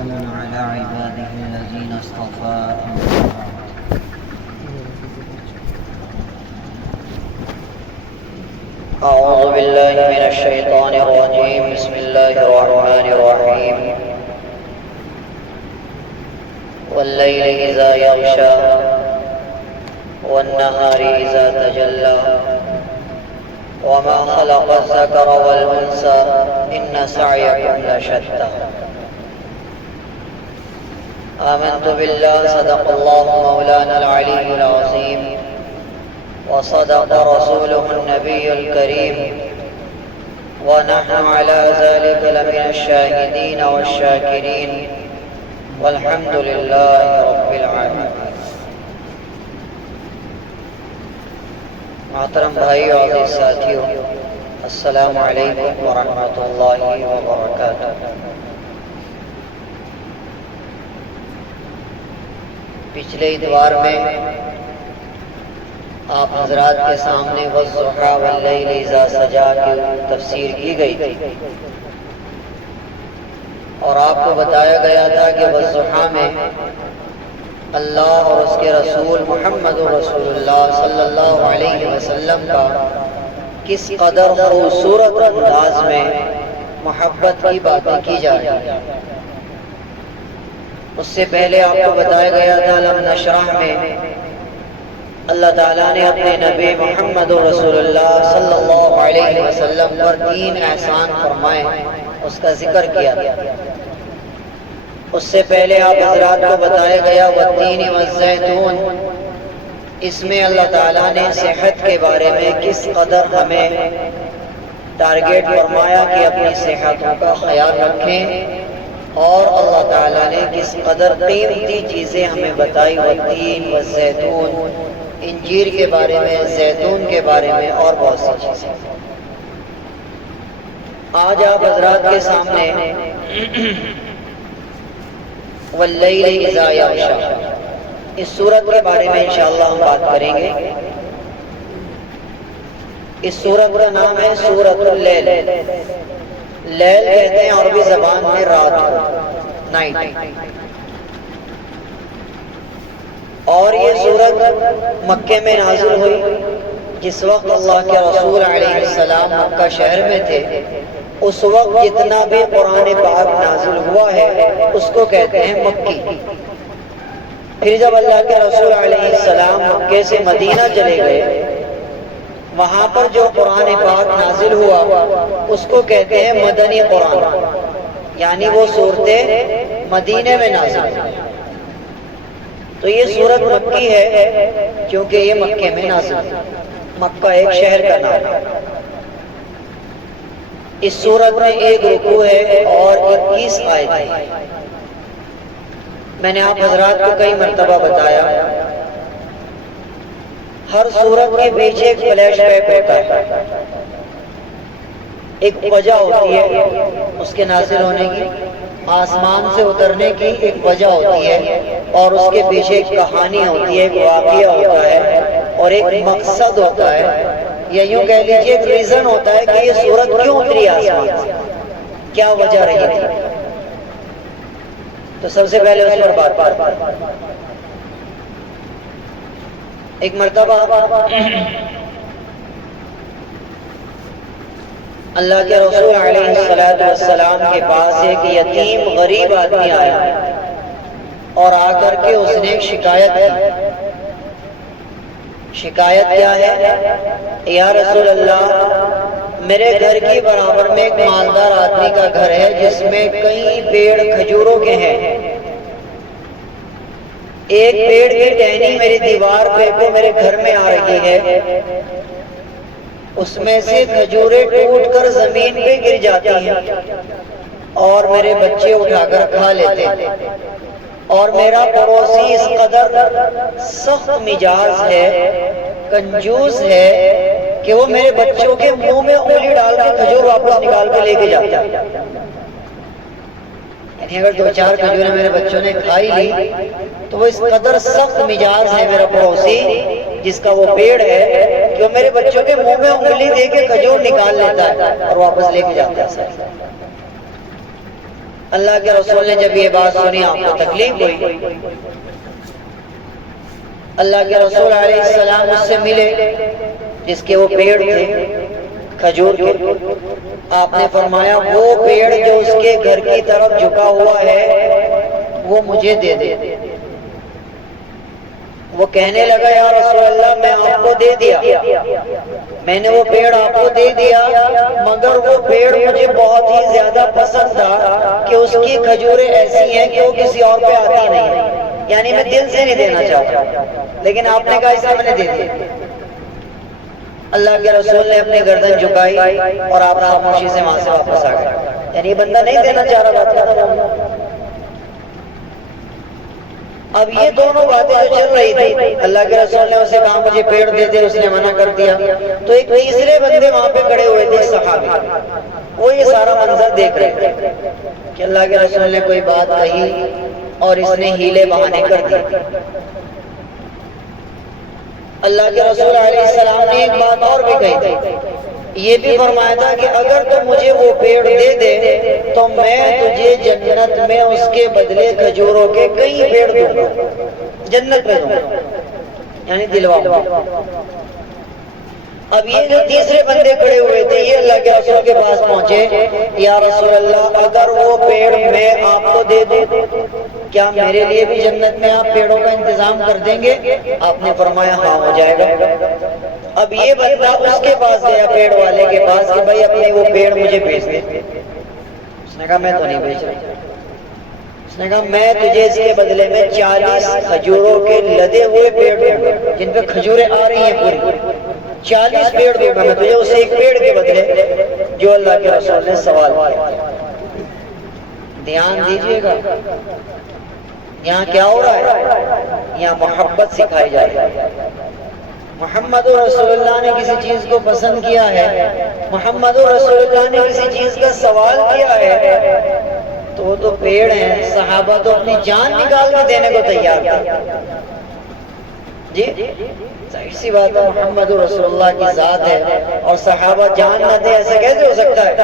وسلام على عباده الذين اصطفى. أعوذ بالله من الشيطان الرجيم. بسم الله الرحمن الرحيم. والليل إذا يغشى والنهار إذا تجلى وما خلق الذكر والأنثى إن سعيكم لشتى. آمنت بالله صدق الله مولانا العلي العظيم وصدق رسوله النبي الكريم ونحن على ذلك لمن الشاهدين والشاكرين والحمد لله رب العالمين. محترم بھائی اور عزیز ساتھیوں، السلام علیکم ورحمۃ اللہ وبرکاتہ. پچھلے اتوار میں آپ حضرات کے سامنے والضحیٰ واللیل اذا سجا کی تفسیر کی گئی تھی اور آپ کو بتایا گیا تھا کہ والضحیٰ میں اللہ اور اس کے رسول محمد رسول اللہ صلی اللہ علیہ وسلم کا کس قدر خوبصورت انداز میں محبت کی باتیں کی جا رہی ہیں. اس سے پہلے آپ کو بتایا گیا تھا لم نشرح میں اللہ تعالیٰ نے اپنے نبی محمد رسول اللہ صلی اللہ علیہ وسلم پر 3 احسان فرمائے، اس کا ذکر کیا. اس سے پہلے آپ حضرات کو بتایا گیا والتین والزیتون، اس میں اللہ تعالیٰ نے صحت کے بارے میں کس قدر ہمیں ٹارگیٹ فرمایا کہ اپنی صحتوں کا خیال رکھیں، اور اللہ تعالیٰ نے کس قدر قیمتی چیزیں ہمیں بتائی والتین والزیتون، انجیر کے بارے میں، زیتون کے بارے میں اور بہت سی چیزیں. آج آپ حضرات کے سامنے واللیل اذا یغشی اس سورت کے بارے میں انشاءاللہ ہم بات کریں گے. اس سورت کا نام ہے سورۃ اللیل. لیل کہتے ہیں عربی زبان میں رات کو، نائٹ. اور یہ سورت مکے میں نازل ہوئی جس وقت اللہ کے رسول علیہ السلام مکہ شہر میں تھے. اس وقت جتنا بھی قرآن پاک نازل ہوا ہے اس کو کہتے ہیں مکی. پھر جب اللہ کے رسول علیہ السلام مکے سے مدینہ چلے گئے، وہاں پر جو قرآن پاک نازل ہوا اس کو کہتے ہیں مدنی قرآن، یعنی وہ صورتیں مدینے میں نازل ہوئی. تو یہ سورت مکی ہے کیونکہ یہ مکے میں نازل ہے. مکہ ایک شہر کا نام ہے. اس سورت میں 1 رکوع ہے اور 21 آیتیں ہیں. میں نے آپ حضرات کو کئی مرتبہ بتایا ہر سورت کے پیچھے ایک فلیش بیک ہوتا ہے، ایک وجہ ہوتی ہے اس کے نازل ہونے کی، آسمان سے اترنے کی ایک وجہ ہوتی ہے، اور اس کے پیچھے ایک کہانی ہوتی ہے، ایک واقعہ ہوتا ہے اور ایک مقصد ہوتا ہے، یا یوں کہہ لیجیے ایک ریزن ہوتا ہے کہ یہ سورت کیوں اتری آسمان سے، کیا وجہ رہی تھی. تو سب سے پہلے اس پر بات ایک مرتبہ اللہ کے رسول علیہ السلام کے پاس ایک یتیم غریب آدمی آیا اور آ کر کے اس نے ایک شکایت کی. شکایت کیا ہے؟ یا رسول اللہ، میرے گھر کی برابر میں ایک مالدار آدمی کا گھر ہے جس میں کئی پیڑ کھجوروں کے ہیں. ایک پیڑ کی ٹہنی میری دیوار پہ کو میرے گھر میں آ رہی ہے، اس میں سے کھجوریں ٹوٹ کر زمین پہ گر جاتی ہیں اور میرے بچے اٹھا کر کھا لیتے ہیں. اور میرا پڑوسی اس قدر سخت مزاج ہے، کنجوس ہے کہ وہ میرے بچوں کے منہ میں انگلی ڈال کے کھجور واپس نکال کے لے کے جاتا ہے. یعنی اگر 2-4 کھجوریں میرے بچوں نے کھائی لی تو وہ اس قدر سخت مزاج ہے میرا پڑوسی جس کا وہ پیڑ ہے کہ وہ میرے بچوں کے منہ میں انگلی دے کے کھجور نکال لیتا ہے اور واپس لے کے جاتا ہے. اللہ کے رسول نے جب یہ بات سنی آپ کو تکلیف ہوئی. اللہ کے رسول علیہ السلام اس سے ملے جس کے وہ پیڑ تھے کھجور کے. آپ نے فرمایا وہ پیڑ جو اس کے گھر کی طرف جھکا ہوا ہے وہ مجھے دے دے. وہ کہنے لگا یا رسول اللہ میں آپ کو دے دیا, میں نے وہ پیڑ آپ کو دے دیا, مگر وہ پیڑ مجھے بہت ہی زیادہ پسند تھا کہ اس کی کھجوریں ایسی ہیں کہ وہ کسی اور پہ آتی نہیں, یعنی میں دل سے نہیں دینا چاہتا, لیکن آپ نے کہا اس لیے میں نے دے دیا. اللہ کے رسول نے اپنی گردن جھکائی اور آپ خاموشی سے وہاں سے واپس آ گئے. یعنی یہ بندہ نہیں دینا چاہ رہا بات کرنا. اب یہ دونوں باتیں جو چل رہی تھی, اللہ کے رسول نے اسے کہا مجھے پیڑ دے دے, اس نے منع کر دیا. تو ایک تیسرے بندے وہاں پہ کھڑے ہوئے تھے صحابی, وہ یہ سارا منظر دیکھ رہے تھے کہ اللہ کے رسول نے کوئی بات کہی اور اس نے ہیلے بہانے کر دیے. اللہ کے رسول علیہ السلام نے ایک بات اور بھی کہی تھی, یہ بھی فرمایا تھا کہ اگر تو مجھے وہ پیڑ دے دے تو میں تجھے جنت میں اس کے بدلے کھجوروں کے کئی پیڑ دوں گا, جنت میں دوں گا, یعنی دلواؤں گا. اب یہ جو تیسرے بندے کھڑے ہوئے تھے یہ اللہ کے رسول کے پاس پہنچے, یا رسول اللہ اگر وہ پیڑ میں آپ کو دے دوں کیا میرے لیے بھی جنت میں آپ پیڑوں کا انتظام کر دیں گے؟ آپ نے فرمایا ہاں ہو جائے گا. اب یہ بندہ اس کے پاس گیا پیڑ والے کے پاس کہ بھائی اپنے وہ پیڑ مجھے بھیج دے. اس نے کہا میں تو نہیں بھیج رہا. اس نے کہا میں تجھے اس کے بدلے میں 40 کھجوروں کے لدے ہوئے پیڑ دوں گا جن پہ کھجوریں آ رہی ہیں پوری, 40 پیڑ دوں گا میں تجھے اسے ایک پیڑ کے بدلے جو اللہ کے رسول نے سوال کیا. دھیان دیجیے گا یہاں کیا ہو رہا ہے, یہاں محبت سکھائی جا رہی ہے. محمد رسول اللہ نے کسی چیز کو پسند کیا ہے, محمد رسول اللہ نے کسی چیز کا سوال کیا ہے تو وہ تو پیڑ ہیں, صحابہ تو اپنی جان نکال کر دینے کو تیار تھے. جی ظاہر سی بات ہے محمد رسول اللہ کی ذات ہے اور صحابہ جان نہ دے, ایسا کیسے ہو سکتا ہے؟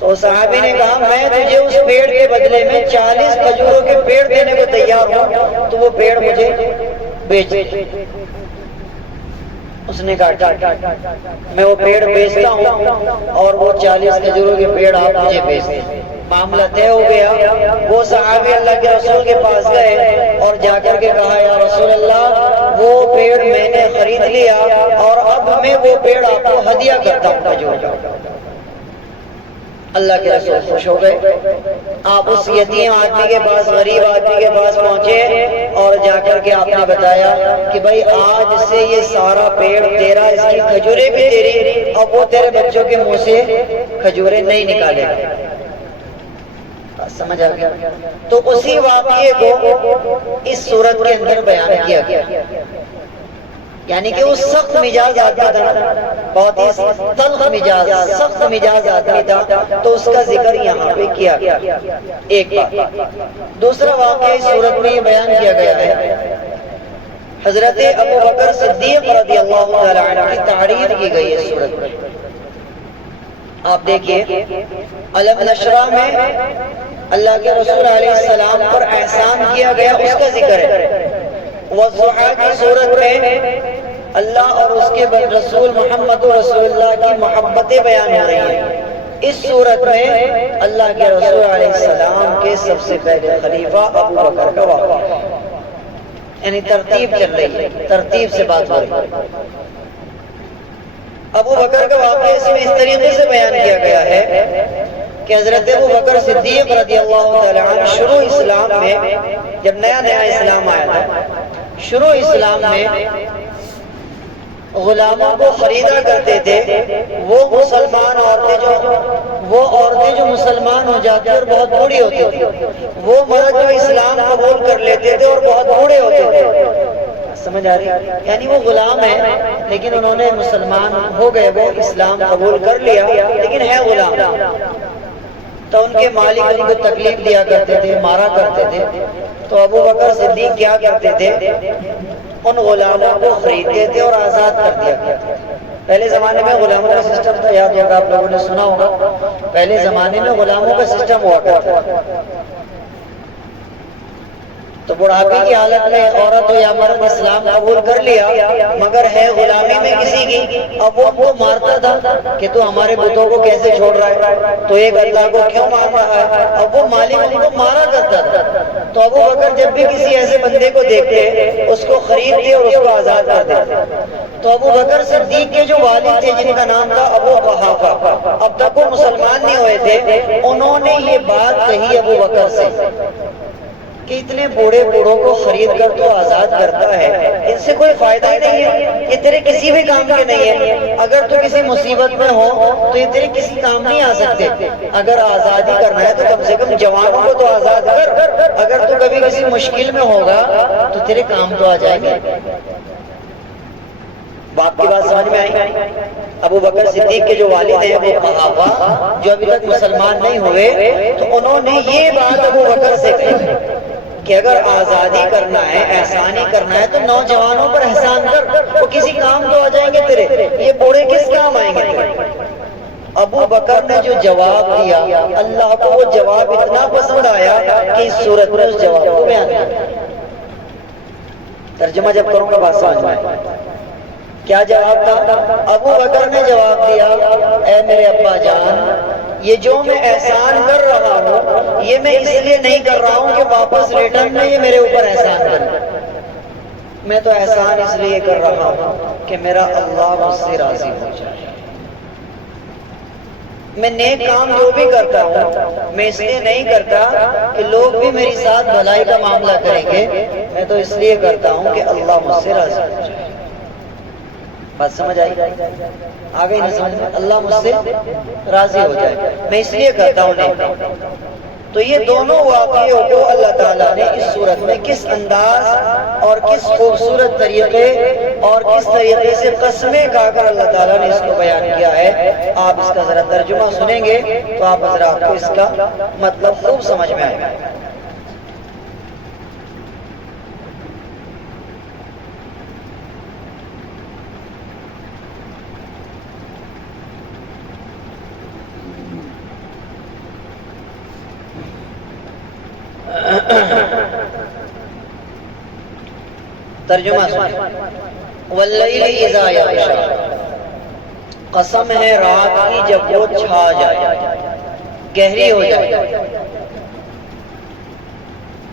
تو صحابی نے کہا میں تجھے اس پیڑ کے بدلے میں 40 کھجوروں کے پیڑ دینے کو تیار ہوں, تو وہ پیڑ مجھے بیچ دے. اس نے کہا میں وہ پیڑ بیچتا ہوں اور وہ 40 کھجوروں کے پیڑ آپ مجھے بیچ دیں. معاملہ طے ہو گیا. وہ صحابی اللہ کے رسول کے پاس گئے اور جا کر کے کہا یا رسول اللہ وہ پیڑ میں نے خرید لیا اور اب میں وہ پیڑ آپ کو ہدیہ کرتا ہوں کھجور کا. اللہ کے رسول خوش ہو گئے. آپ اس یتیم آدمی کے پاس, غریب آدمی کے پاس پہنچے اور جا کر کے آپ نے بتایا کہ بھائی آج سے یہ سارا پیڑ تیرا, اس کی کھجوریں بھی تیری, اب وہ تیرے بچوں کے منہ سے کھجوریں نہیں نکالے گا. سمجھ آ گیا؟ تو اسی واقعے کو اس صورت کے اندر بیان کیا گیا, یعنی کہ وہ سخت مزاج آدمی تھا, بہت ہی تلخ مزاج, سخت مزاج آدمی تھا, تو اس کا ذکر یہاں پہ کیا گیا. ایک بات. دوسرا واقعہ اس صورت میں یہ بیان کیا گیا ہے, حضرت ابو بکر صدیق رضی اللہ تعالی عنہ کی تعریف کی گئی ہے صورت میں. آپ دیکھیے علم نشرہ میں اللہ کے رسول علیہ السلام پر احسان کیا گیا, اس کا ذکر ہے. والضحیٰ کی صورت میں اللہ اور اس کے رسول محمد رسول اللہ کی محبتیں بیان ہو رہی ہیں. اس صورت میں اللہ کے رسول علیہ السلام کے سب سے پہلے خلیفہ ابو بکر کا واقعہ ہے, یعنی ترتیب چل رہی ہے, ترتیب سے بات ہو رہی ہے. ابو بکر کا واقعہ اس میں اس طریقے سے بیان کیا گیا ہے کہ حضرت ابو بکر صدیق رضی اللہ تعالی عنہ شروع اسلام میں, جب نیا نیا اسلام آیا تھا, شروع اسلام میں غلاموں کو خریدا کرتے تھے. وہ مسلمان عورتیں جو مسلمان ہو جاتی اور بہت بوڑھی ہوتی تھی, وہ مرد جو اسلام قبول کر لیتے تھے اور بہت بوڑھے ہوتے تھے. سمجھ آ رہی ہے؟ یعنی وہ غلام ہیں لیکن انہوں نے مسلمان ہو گئے, وہ اسلام قبول کر لیا لیکن ہے غلام. تو ان کے مالک ان کو تکلیف دیا کرتے تھے, مارا کرتے تھے. تو ابو بکر صدیق کیا کرتے تھے, ان غلاموں کو خریدتے تھے اور آزاد کر دیا کرتے تھے. پہلے زمانے میں غلاموں کا سسٹم تھا، یاد ہوگا آپ لوگوں نے سنا ہوگا، پہلے زمانے میں غلاموں کا سسٹم ہوا کرتا تھا۔ تو بڑھاپے کی حالت میں عورت یا مرد اسلام قبول کر لیا مگر ہے غلامی میں کسی کی، اب وہ ان کو مارتا تھا کہ تو ہمارے بتوں کو کیسے چھوڑ رہا ہے، تو ایک اللہ کو کیوں مار رہا ہے، اب وہ مالک ان کو مارا کرتا تھا۔ تو ابو بکر جب بھی کسی ایسے بندے کو دیکھتے اس کو خریدتے اور اس کو آزاد کر دیتے۔ تو ابو بکر صدیق کے جو والد تھے جن کا نام تھا ابو قحافہ، اب تک وہ مسلمان نہیں ہوئے تھے، انہوں نے یہ بات کہی ابو بکر سے کہ اتنے بوڑھے بوڑھوں کو خرید کر تو آزاد کرتا ہے، ان سے کوئی فائدہ ہی نہیں ہے، یہ تیرے کسی بھی کام کے نہیں ہے، اگر تو کسی مصیبت میں ہو تو یہ تیرے کسی کام نہیں آ سکتے، اگر آزادی کرنا ہے تو کم سے کم جوانوں کو تو آزاد کر، اگر تو کبھی کسی مشکل میں ہوگا تو تیرے کام تو آ جائیں گے۔ باپ کی بات سمجھ میں آئی؟ ابو بکر صدیق کے جو والد ہیں ابو قحافہ جو ابھی تک مسلمان نہیں ہوئے، تو انہوں نے یہ بات ابو بکر سے کہی کہ اگر آزادی کرنا ہے، احسانی کرنا ہے تو نوجوانوں پر احسان کر، وہ کسی کام تو آ جائیں گے تیرے، یہ بوڑھے کس کام آئیں گے تیرے۔ ابو بکر نے جو جواب دیا اللہ کو وہ جواب اتنا پسند آیا کہ اس صورت میں اس جواب کو بیان کیا۔ ترجمہ جب کروں گا بات سمجھ میں آئے۔ کیا جواب تھا؟ ابو بکر نے جواب دیا، اے میرے ابا جان، یہ جو میں احسان کر رہا ہوں یہ میں اس لیے نہیں کر رہا ہوں کہ واپس ریٹرن میں یہ میرے اوپر احسان کرے، میں تو احسان اس لیے کر رہا ہوں کہ میرا اللہ مجھ سے راضی ہو جائے۔ میں نیک کام جو بھی کرتا ہوں میں اس لیے نہیں کرتا کہ لوگ بھی میری ساتھ بھلائی کا معاملہ کریں گے، میں تو اس لیے کرتا ہوں کہ اللہ مجھ سے راضی ہو جائے۔ بات سمجھ آئی؟ آگے نہیں سمجھ میں؟ اللہ مجھ سے راضی ہو جائے، میں اس لیے کرتا ہوں نہیں۔ تو یہ دونوں واقعوں کو اللہ تعالیٰ نے اس صورت میں کس انداز اور کس خوبصورت طریقے اور کس طریقے سے قسمیں کھا کر اللہ تعالیٰ نے اس کو بیان کیا ہے، آپ اس کا ذرا ترجمہ سنیں گے تو آپ حضرات کو اس کا مطلب خوب سمجھ میں آئے گا۔ ترجمہ سنیں، واللیل اذا یغشا، قسم ہے رات کی جب وہ چھا جائے، گہری ہو جائے،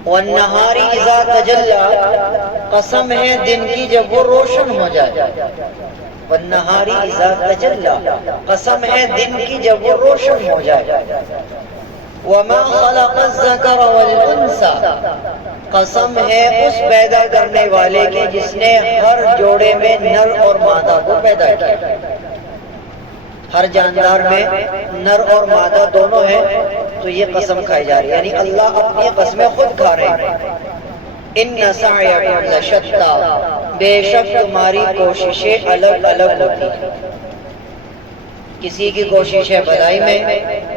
والنہار اذا تجلی، قسم ہے دن کی جب وہ روشن ہو جائے، والنہار اذا تجلی، قسم ہے دن کی جب وہ روشن ہو جائے، وما خلق الذکر والانثى، قسم ہے اس پیدا کرنے والے کی جس نے ہر جوڑے میں نر اور مادہ کو پیدا کیا، ہر جاندار میں نر اور مادہ دونوں ہیں، تو یہ قسم کھائی جا رہی ہے، یعنی اللہ اپنی قسمیں خود کھا رہے ہیں۔ ان سعیکم لشتی، بے شک تمہاری کوششیں الگ الگ ہوتی ہیں، کسی کی کوشش ہے بھلائی میں،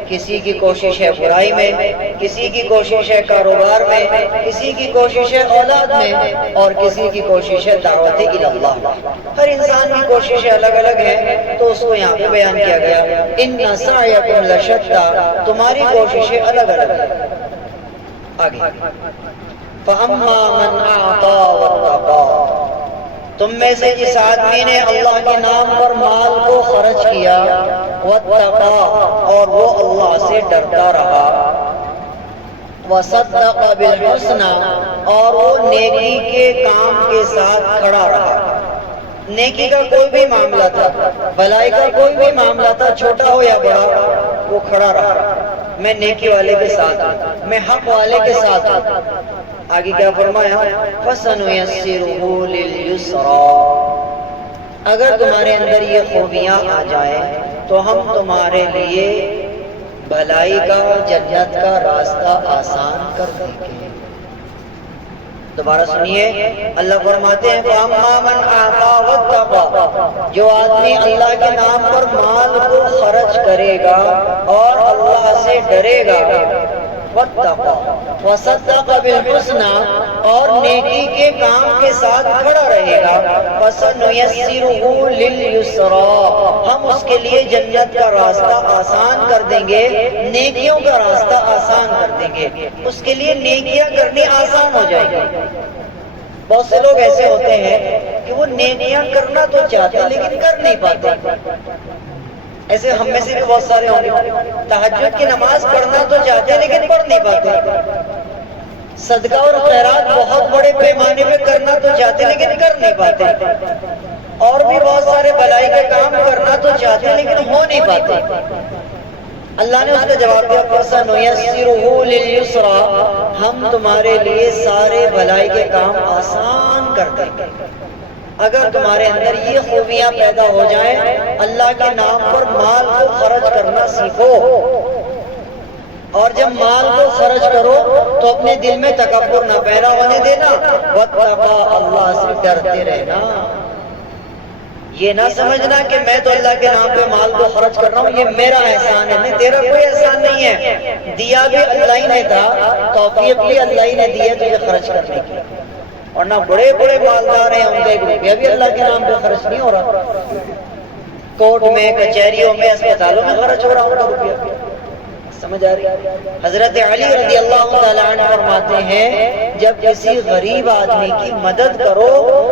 کسی کی کوشش ہے برائی میں، کسی کی کوشش ہے کاروبار میں، کسی کی کوشش ہے اولاد میں، اور کسی کی کوشش ہے دعوت اللہ۔ ہر انسان کی کوششیں الگ الگ ہیں، تو اس کو یہاں پہ بیان کیا گیا، ان سعیکم لشتی، تمہاری کوششیں الگ الگ ہیں۔ آگے، فاما من اعطى واتقى، تم میں سے جس آدمی نے اللہ کے نام پر مال کو خرچ کیا، واتقى، اور وہ اللہ سے ڈرتا رہا، وصدق بالحسنى، اور وہ نیکی کے کام کے ساتھ کھڑا رہا۔ نیکی کا کوئی بھی معاملہ تھا، بھلائی کا کوئی بھی معاملہ تھا، چھوٹا ہو یا بڑا، وہ کھڑا رہا، میں نیکی والے کے ساتھ ہوں، میں حق والے کے ساتھ ہوں۔ آگے کیا فرمایا؟ فَسَنُيَسِّرُهُ لِلْيُسْرَىٰ، اگر تمہارے اندر یہ خوبیاں آ جائیں تو ہم تمہارے لیے بھلائی کا، جنت کا راستہ آسان کر دیں گے۔ دوبارہ سنیے، اللہ فرماتے ہیں فَأَمَّا مَنْ أَعْطَىٰ وَاتَّقَىٰ، جو آدمی اللہ کے نام پر مال کو خرچ کرے گا اور اللہ سے ڈرے گا، واتقى وصدق بالحسنى، اور نیکی کے کام کے ساتھ کھڑا رہے گا، فسنيسره لليسرى، ہم اس کے لیے جنت کا راستہ آسان کر دیں گے، نیکیوں کا راستہ آسان کر دیں گے، اس کے لیے نیکیاں کرنی آسان ہو جائے گی۔ بہت سے لوگ ایسے ہوتے ہیں کہ وہ نیکیاں کرنا تو چاہتے ہیں لیکن کر نہیں پاتے۔ ایسے ہم میں سے بھی بہت سارے ہوں گے، تہجد کی نماز پڑھنا تو چاہتے ہیں لیکن پڑھ نہیں پاتے، صدقہ اور خیرات بہت بڑے پیمانے پہ کرنا تو چاہتے ہیں لیکن کر نہیں پاتے، اور بھی بہت سارے بھلائی کے کام کرنا تو چاہتے ہیں لیکن ہو نہیں پاتے۔ اللہ نے اس کا جواب دیا فَسَنُيَسِّرُهُ لِلْيُسْرَى، ہم تمہارے لیے سارے بھلائی کے کام آسان کر دیں گے۔ اگر تمہارے اندر یہ خوبیاں پیدا ہو جائیں، اللہ کے نام پر مال کو خرچ کرنا سیکھو، اور جب مال کو خرچ کرو تو اپنے دل میں تکبر نہ پیدا ہونے دینا، واتقوا، اللہ سے ڈرتے رہنا۔ یہ نہ سمجھنا کہ میں تو اللہ کے نام پہ مال کو خرچ کر رہا ہوں، یہ میرا احسان ہے، نہیں، تیرا کوئی احسان نہیں ہے، دیا بھی اللہ ہی نے تھا، توفیق بھی اللہ ہی نے دی ہے تجھے خرچ کرنے کی، اور نہ بڑے بڑے مالدار ہیں ان کا ایک روپیہ بھی اللہ کے نام پہ خرچ نہیں ہو رہا، کورٹ میں، کچہریوں میں، اسپتالوں میں خرچ ہو رہا ان کا روپیہ۔ سمجھ آ رہی؟ حضرت علی رضی اللہ تعالیٰ عنہ فرماتے ہیں جب کسی غریب آدمی کی مدد کرو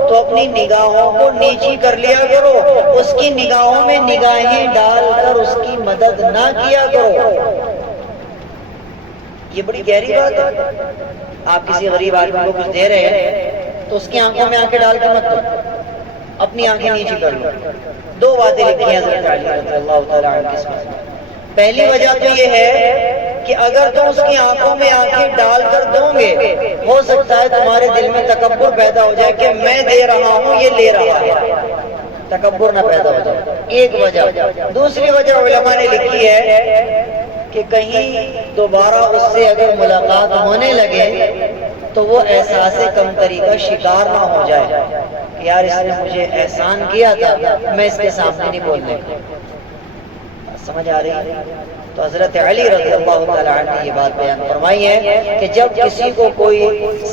تو اپنی نگاہوں کو نیچی کر لیا کرو، اس کی نگاہوں میں نگاہیں ڈال کر اس کی مدد نہ کیا کرو۔ یہ بڑی گہری بات ہے۔ آپ کسی غریب آدمی کو کچھ دے رہے ہیں تو اس کی آنکھوں میں آنکھیں ڈال کے مت دو، اپنی آنکھیں نیچی کر لو۔ دو باتیں لکھی ہیں حضرت علی رضی اللہ تعالیٰ عنہ کے ساتھ۔ پہلی وجہ تو یہ ہے کہ اگر تم اس کی آنکھوں میں آنکھیں ڈال کر دو گے، ہو سکتا ہے تمہارے دل میں تکبر پیدا ہو جائے کہ میں دے رہا ہوں یہ لے رہا ہے، تکبر نہ پیدا ہو جائے، ایک وجہ۔ دوسری وجہ علماء نے لکھی ہے کہ کہیں دوبارہ اس سے اگر ملاقات ہونے لگے تو وہ احساس کمتری کا شکار نہ ہو جائے کہ یار اس نے مجھے احسان کیا تھا، میں اس کے سامنے نہیں بولنے کا۔ سمجھ آ رہی ہے؟ تو حضرت علی رضی اللہ تعالیٰ عنہ نے یہ بات بیان فرمائی ہے کہ جب کسی کو کوئی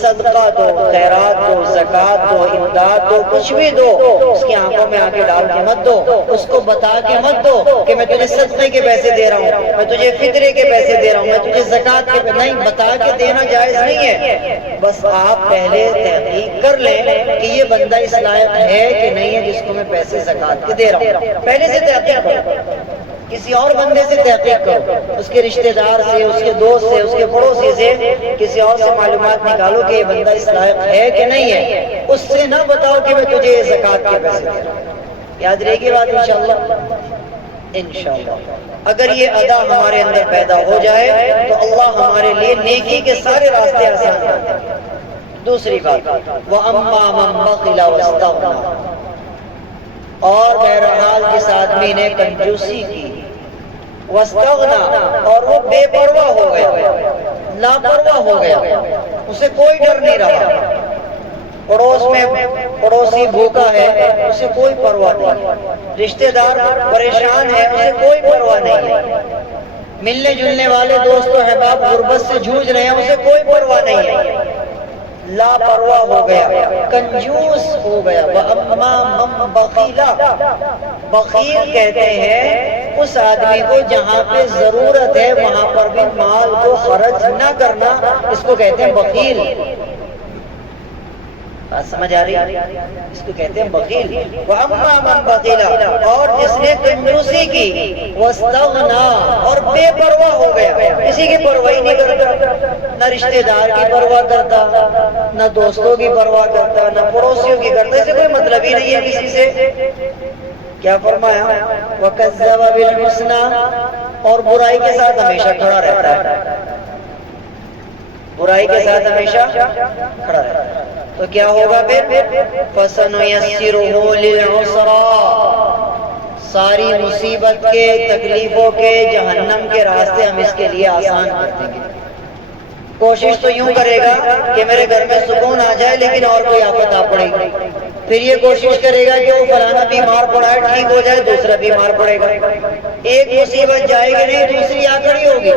صدقہ دو، خیرات دو، زکوٰۃ دو، امداد دو، کچھ بھی دو، اس کی آنکھوں میں آنکھیں ڈال کے مت دو، اس کو بتا کے مت دو کہ میں تجھے صدقے کے پیسے دے رہا ہوں، میں تجھے فطرے کے پیسے دے رہا ہوں، میں تجھے زکوٰۃ کے پیسے، نہیں، بتا کے دینا جائز نہیں ہے۔ بس آپ پہلے تحقیق کر لیں کہ یہ بندہ اس لائق ہے کہ نہیں ہے جس کو میں پیسے زکوٰۃ کے دے رہا ہوں، پہلے سے تحقیق کرو۔ کسی اور بندے سے تحقیق کرو، اس کے رشتہ دار سے، اس کے دوست سے، اس کے پڑوسی سے، کسی اور سے معلومات نکالو کہ یہ بندہ اس لائق ہے کہ نہیں ہے، اس سے نہ بتاؤ کہ میں تجھے زکوٰۃ کے پیسے دے رہا ہوں۔ یاد رہے گی بات انشاءاللہ؟ انشاءاللہ اگر یہ ادا ہمارے اندر پیدا ہو جائے تو اللہ ہمارے لیے نیکی کے سارے راستے آسان کر دیں گے۔ دوسری بات، وَأَمَّا مَن بَخِلَ وَاسْتَغْنَىٰ، اور بہرحال جس آدمی نے کنجوسی کی، وَاسْتَغْنَىٰ، اور وہ بے پرواہ ہو گیا، لاپرواہ ہو گیا، اسے کوئی ڈر نہیں رہا، پڑوس میں پڑوسی بھوکا ہے اسے کوئی پرواہ نہیں، رشتہ دار پریشان ہے اسے کوئی پرواہ نہیں ہے، ملنے جلنے والے دوست و احباب غربت سے جھوج رہے ہیں اسے کوئی پرواہ نہیں ہے، لاپرواہ ہو گیا، کنجوس ہو گیا۔ وَأَمَّا مَن بَخِلَ، بخیل کہتے ہیں اس آدمی کو جہاں پہ ضرورت ہے وہاں پر بھی مال کو خرچ نہ کرنا، اس کو کہتے ہیں بخیل۔ بات سمجھ آ رہی ہے؟ اس کو کہتے ہیں بخیل۔ وَأَمَّا مَن بَخِلَ، اور جس نے کنجوسی کی، وَاسْتَغْنَىٰ، اور بے پرواہ ہو گیا، کسی کی پرواہ نہیں کرتا، نہ رشتہ دار کی پرواہ کرتا، نہ دوستوں کی پرواہ کرتا، نہ پڑوسیوں کی کرتا، اسے کوئی مطلب ہی نہیں ہے کسی سے۔ کیا فرمایا؟ وَكَذَّبَ بِالْحُسْنَىٰ، اور برائی کے ساتھ ہمیشہ کھڑا رہتا ہے، برائی کے ساتھ ہمیشہ کھڑا رہتا ہے، تو کیا ہوگا پھر؟ فَسَنُيَسِّرُهُ لِلْعُسْرَىٰ، ساری مصیبت کے، تکلیفوں کے، جہنم کے راستے ہم اس کے لیے آسان کر دیں گے۔ کوشش تو یوں کرے گا کہ میرے گھر میں سکون آ جائے لیکن اور کوئی آفت آ پڑے گی، پھر یہ کوشش کرے گا کہ وہ فلانا بیمار پڑا ہے ٹھیک ہو جائے، دوسرا بیمار پڑے گا، ایک مصیبت جائے گی نہیں دوسری آ کھڑی ہوگی،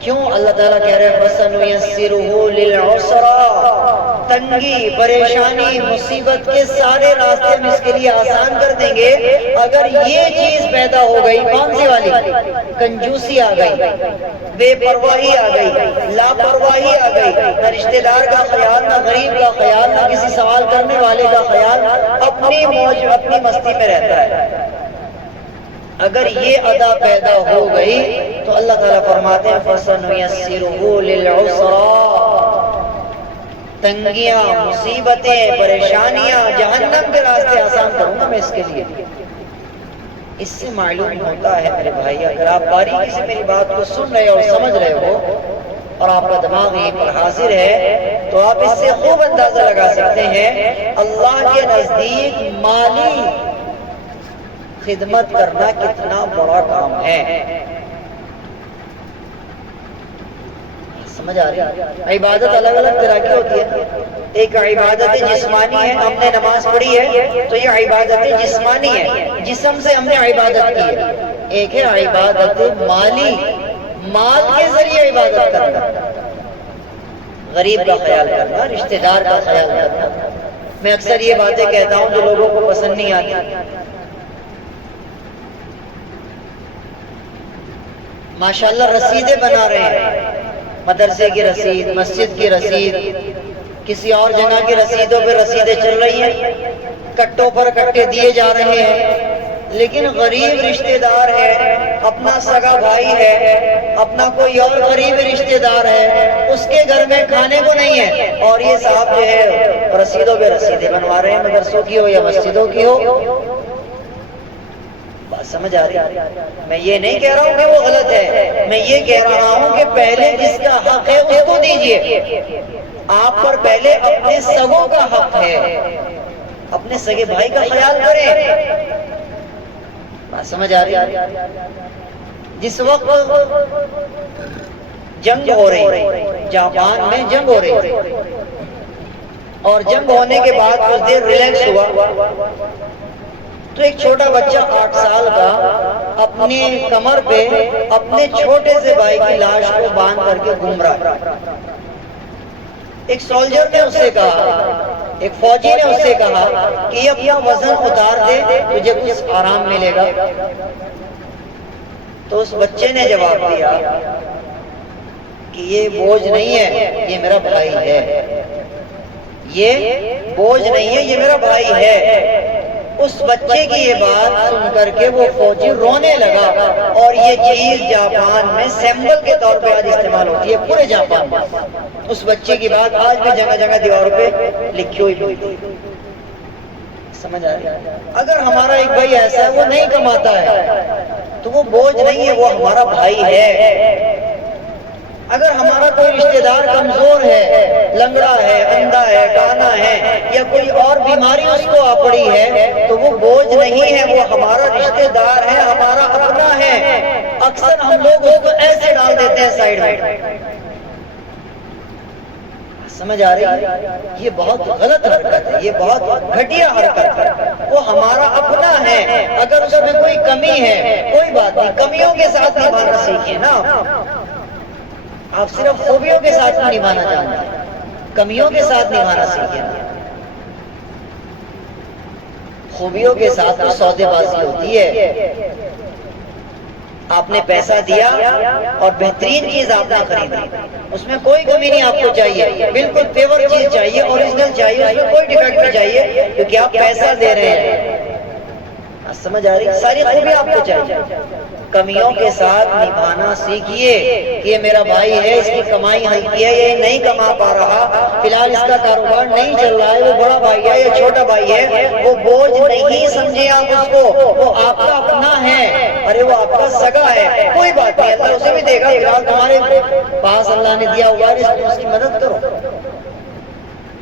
کیوں اللہ تعالیٰ کہہ رہے ہیں فَسَنُيَسِّرُهُ لِلْعُسْرَىٰ، تنگی، پریشانی، مصیبت کے سارے راستے ہم اس کے لیے آسان کر دیں گے۔ اگر یہ چیز پیدا ہو گئی، کون سی والی؟ کنجوسی آ گئی، بے پرواہی آ گئی، لاپرواہی آ گئی، نہ رشتہ دار کا خیال، نہ غریب کا خیال، نہ کسی سوال کرنے والے کا خیال، اپنی موج اپنی مستی میں رہتا ہے۔ اگر یہ ادا پیدا ہو گئی تو اللہ تعالیٰ فرماتے ہیں فَسَنُيَسِّرُهُ لِلْعُسْرَىٰ، تنگیاں، مصیبتیں، پریشانیاں، جہنم کے راستے آسان کروں گا میں اس کے لیے۔ اس سے معلوم ہوتا ہے میرے بھائی، اگر آپ باریکی سے میری بات کو سن رہے اور سمجھ رہے ہو اور آپ کا دماغ یہیں پر حاضر ہے، تو آپ اس سے خوب اندازہ لگا سکتے ہیں اللہ کے نزدیک مالی خدمت کرنا کتنا بڑا کام ہے۔ سمجھ آ رہی ہے؟ عبادت الگ الگ طرح کی ہوتی ہے۔ ایک عبادت جسمانی ہے، ہم نے نماز پڑھی ہے تو یہ عبادت جسمانی ہے، جسم سے ہم نے عبادت کی ہے۔ ایک ہے عبادت مالی، مال کے ذریعے عبادت کرنا، غریب کا خیال کرنا، رشتہ دار کا خیال کرنا۔ میں اکثر یہ باتیں کہتا ہوں جو لوگوں کو پسند نہیں آتی۔ ماشاءاللہ رسیدیں بنا رہے ہیں، مدرسے کی رسید، مسجد کی رسید، کسی اور جگہ کی رسیدوں پہ رسیدیں چل رہی ہیں، کٹوں پر کٹے دیے جا رہے ہیں، لیکن غریب رشتہ دار ہے، اپنا سگا بھائی ہے، اپنا کوئی اور غریب رشتہ دار ہے، اس کے گھر میں کھانے کو نہیں ہے، اور یہ صاحب جو ہے رسیدوں پہ رسیدیں بنوا رہے ہیں، مدرسوں کی ہو یا مسجدوں کی ہو۔ بات سمجھ آ رہی ہے؟ میں یہ نہیں کہہ رہا ہوں کہ وہ غلط ہے، میں یہ کہہ رہا ہوں کہ پہلے جس کا حق ہے اس کو دیجئے۔ آپ پر پہلے اپنے سگوں کا حق ہے، اپنے سگے بھائی کا خیال کریں۔ بات سمجھ آ رہی ہے؟ جس وقت جنگ ہو رہی، جاپان میں جنگ ہو رہی، اور جنگ ہونے کے بعد کچھ دیر ریلیکس ہوا تو ایک چھوٹا بچہ 8 سال کا اپنی کمر پہ اپنے چھوٹے سے بھائی کی لاش کو باندھ کر کے گھوم رہا۔ ایک سولجر نے اس سے کہا، ایک فوجی نے اس سے کہا کہ یہ اپنا وزن اتار دے، تجھے کچھ آرام ملے گا۔ تو اس بچے نے جواب دیا کہ یہ بوجھ نہیں ہے، یہ میرا بھائی ہے، یہ بوجھ نہیں ہے، یہ میرا بھائی ہے۔ اس بچے کی یہ بات سن کر کے وہ فوجی رونے لگا، اور یہ چیز جاپان میں سیمبل کے طور پہ آج استعمال ہوتی ہے پورے جاپان میں۔ اس بچے کی بات آج بھی جگہ جگہ دیواروں پہ لکھی ہوئی ملتی ہے۔ سمجھ آ رہی ہے؟ اگر ہمارا ایک بھائی ایسا ہے وہ نہیں کماتا ہے تو وہ بوجھ نہیں ہے، وہ ہمارا بھائی ہے۔ اگر ہمارا کوئی رشتہ دار کمزور ہے، لنگڑا ہے، اندھا ہے، کانا ہے، یا کوئی اور بیماری اس کو آ پڑی ہے تو وہ بوجھ نہیں ہے، وہ ہمارا رشتہ دار ہے، ہمارا اپنا ہے۔ اکثر ہم لوگ اس کو ایسے ڈال دیتے ہیں سائیڈ میں۔ سمجھ آ رہی ہے؟ یہ بہت غلط حرکت ہے، یہ بہت گھٹیا حرکت ہے۔ وہ ہمارا اپنا ہے، اگر اس میں کوئی کمی ہے کوئی بات نہیں، کمیوں کے ساتھ نبھانا سیکھیے نا۔ آپ صرف خوبیوں کے ساتھ نبھانا چاہتے ہیں، کمیوں کے ساتھ نبھانا سیکھیں۔ خوبیوں کے ساتھ تو سودے بازی ہوتی ہے۔ آپ نے پیسہ دیا اور بہترین چیز آپ نے خریدی، اس میں کوئی کمی نہیں آپ کو چاہیے، بالکل پیور چیز چاہیے، اوریجنل چاہیے، اس میں کوئی ڈیفیکٹ نہیں چاہیے، کیونکہ آپ پیسہ دے رہے ہیں۔ سمجھ آ رہی؟ ساری خوبی آپ کو چاہیے، کمیوں کے ساتھ نبھانا سیکھیے کہ یہ میرا بھائی ہے، اس کی کمائی ہلکی ہے، یہ نہیں کما پا رہا، فی الحال اس کا کاروبار نہیں چل رہا ہے، وہ بڑا بھائی ہے یا چھوٹا بھائی ہے، وہ بوجھ نہیں سمجھے آپ اس کو، وہ آپ کا اپنا ہے، ارے وہ آپ کا سگا ہے، کوئی بات نہیں، اللہ اسے بھی دے گا، فی الحال تمہارے پاس اللہ نے دیا ہوا ہے، اس کی مدد کرو۔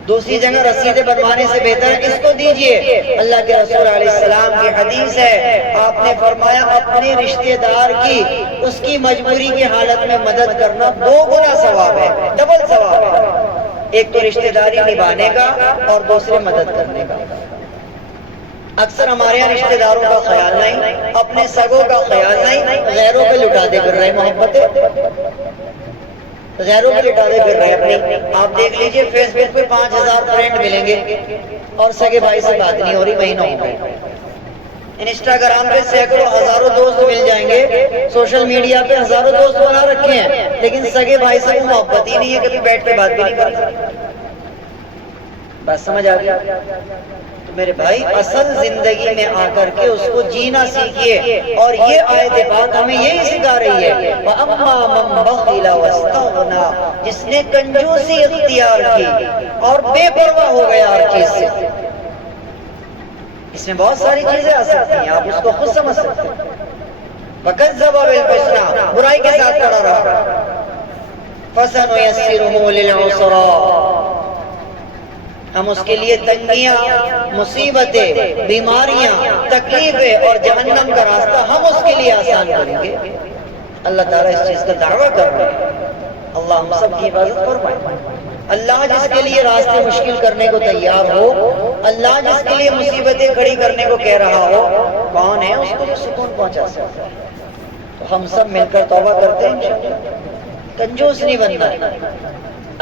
دوسری جگہ رسیدیں بنوانے سے بہتر ہے اس کو دیجئے۔ اللہ کے رسول علیہ السلام کی حدیث ہے، آپ نے فرمایا اپنے رشتہ دار کی اس کی مجبوری کی حالت میں مدد کرنا 2 گنا ثواب ہے، ڈبل ثواب ہے۔ ایک تو رشتہ داری نبھانے کا اور دوسرے مدد کرنے کا۔ اکثر ہمارے یہاں رشتہ داروں کا خیال نہیں، اپنے سگوں کا خیال نہیں، غیروں پہ لٹاتے پھر رہے محبتیں، غیروں پہ لٹاتے پھر رہے اپنی۔ آپ دیکھ لیجئے فیس بک پہ 5000 فرینڈ ملیں گے اور سگے بھائی سے بات نہیں ہو رہی مہینوں میں۔ انسٹاگرام پہ سینکڑوں ہزاروں دوست مل جائیں گے، سوشل میڈیا پہ ہزاروں دوست بنا رکھے ہیں، لیکن سگے بھائی سے وہ محبت ہی نہیں ہے، کبھی بیٹھ کے بات بھی نہیں کرتے۔ بات سمجھ آ گئی؟ تو میرے بھائی اصل زندگی میں آ کر کے اس کو جینا سیکھیے، اور یہ آیت پاک ہمیں یہی سکھا رہی ہے، وَأَمَّا مَن بَخِلَ وَاسْتَغْنَىٰ، جس نے کنجوسی اختیار کی اور بے پرواہ ہو گیا ہر چیز سے۔ اس میں بہت ساری چیزیں آ سکتی ہیں، آپ اس کو خود سمجھ سکتے ہیں۔ وَكَذَّبَ بِالْحُسْنَىٰ، برائی کے ساتھ کھڑا رہا، فَسَنُيَسِّرُهُ لِلْعُسْرَىٰ، ہم اس کے لیے تنگیاں، مصیبتیں، بیماریاں، تکلیفیں اور جہنم کا راستہ ہم اس کے لیے آسان کریں گے۔ اللہ تعالیٰ اس چیز کا دعویٰ کر رہا ہے۔ اللہ ہم سب کی حفاظت فرمائے۔ اللہ جس کے لیے راستے مشکل کرنے کو تیار ہو، اللہ جس کے لیے مصیبتیں کھڑی کرنے کو کہہ رہا ہو، کون ہے اس کو جو سکون پہنچا سکتا ہے؟ تو ہم سب مل کر توبہ کرتے ہیں انشاءاللہ۔ کنجوس نہیں بننا،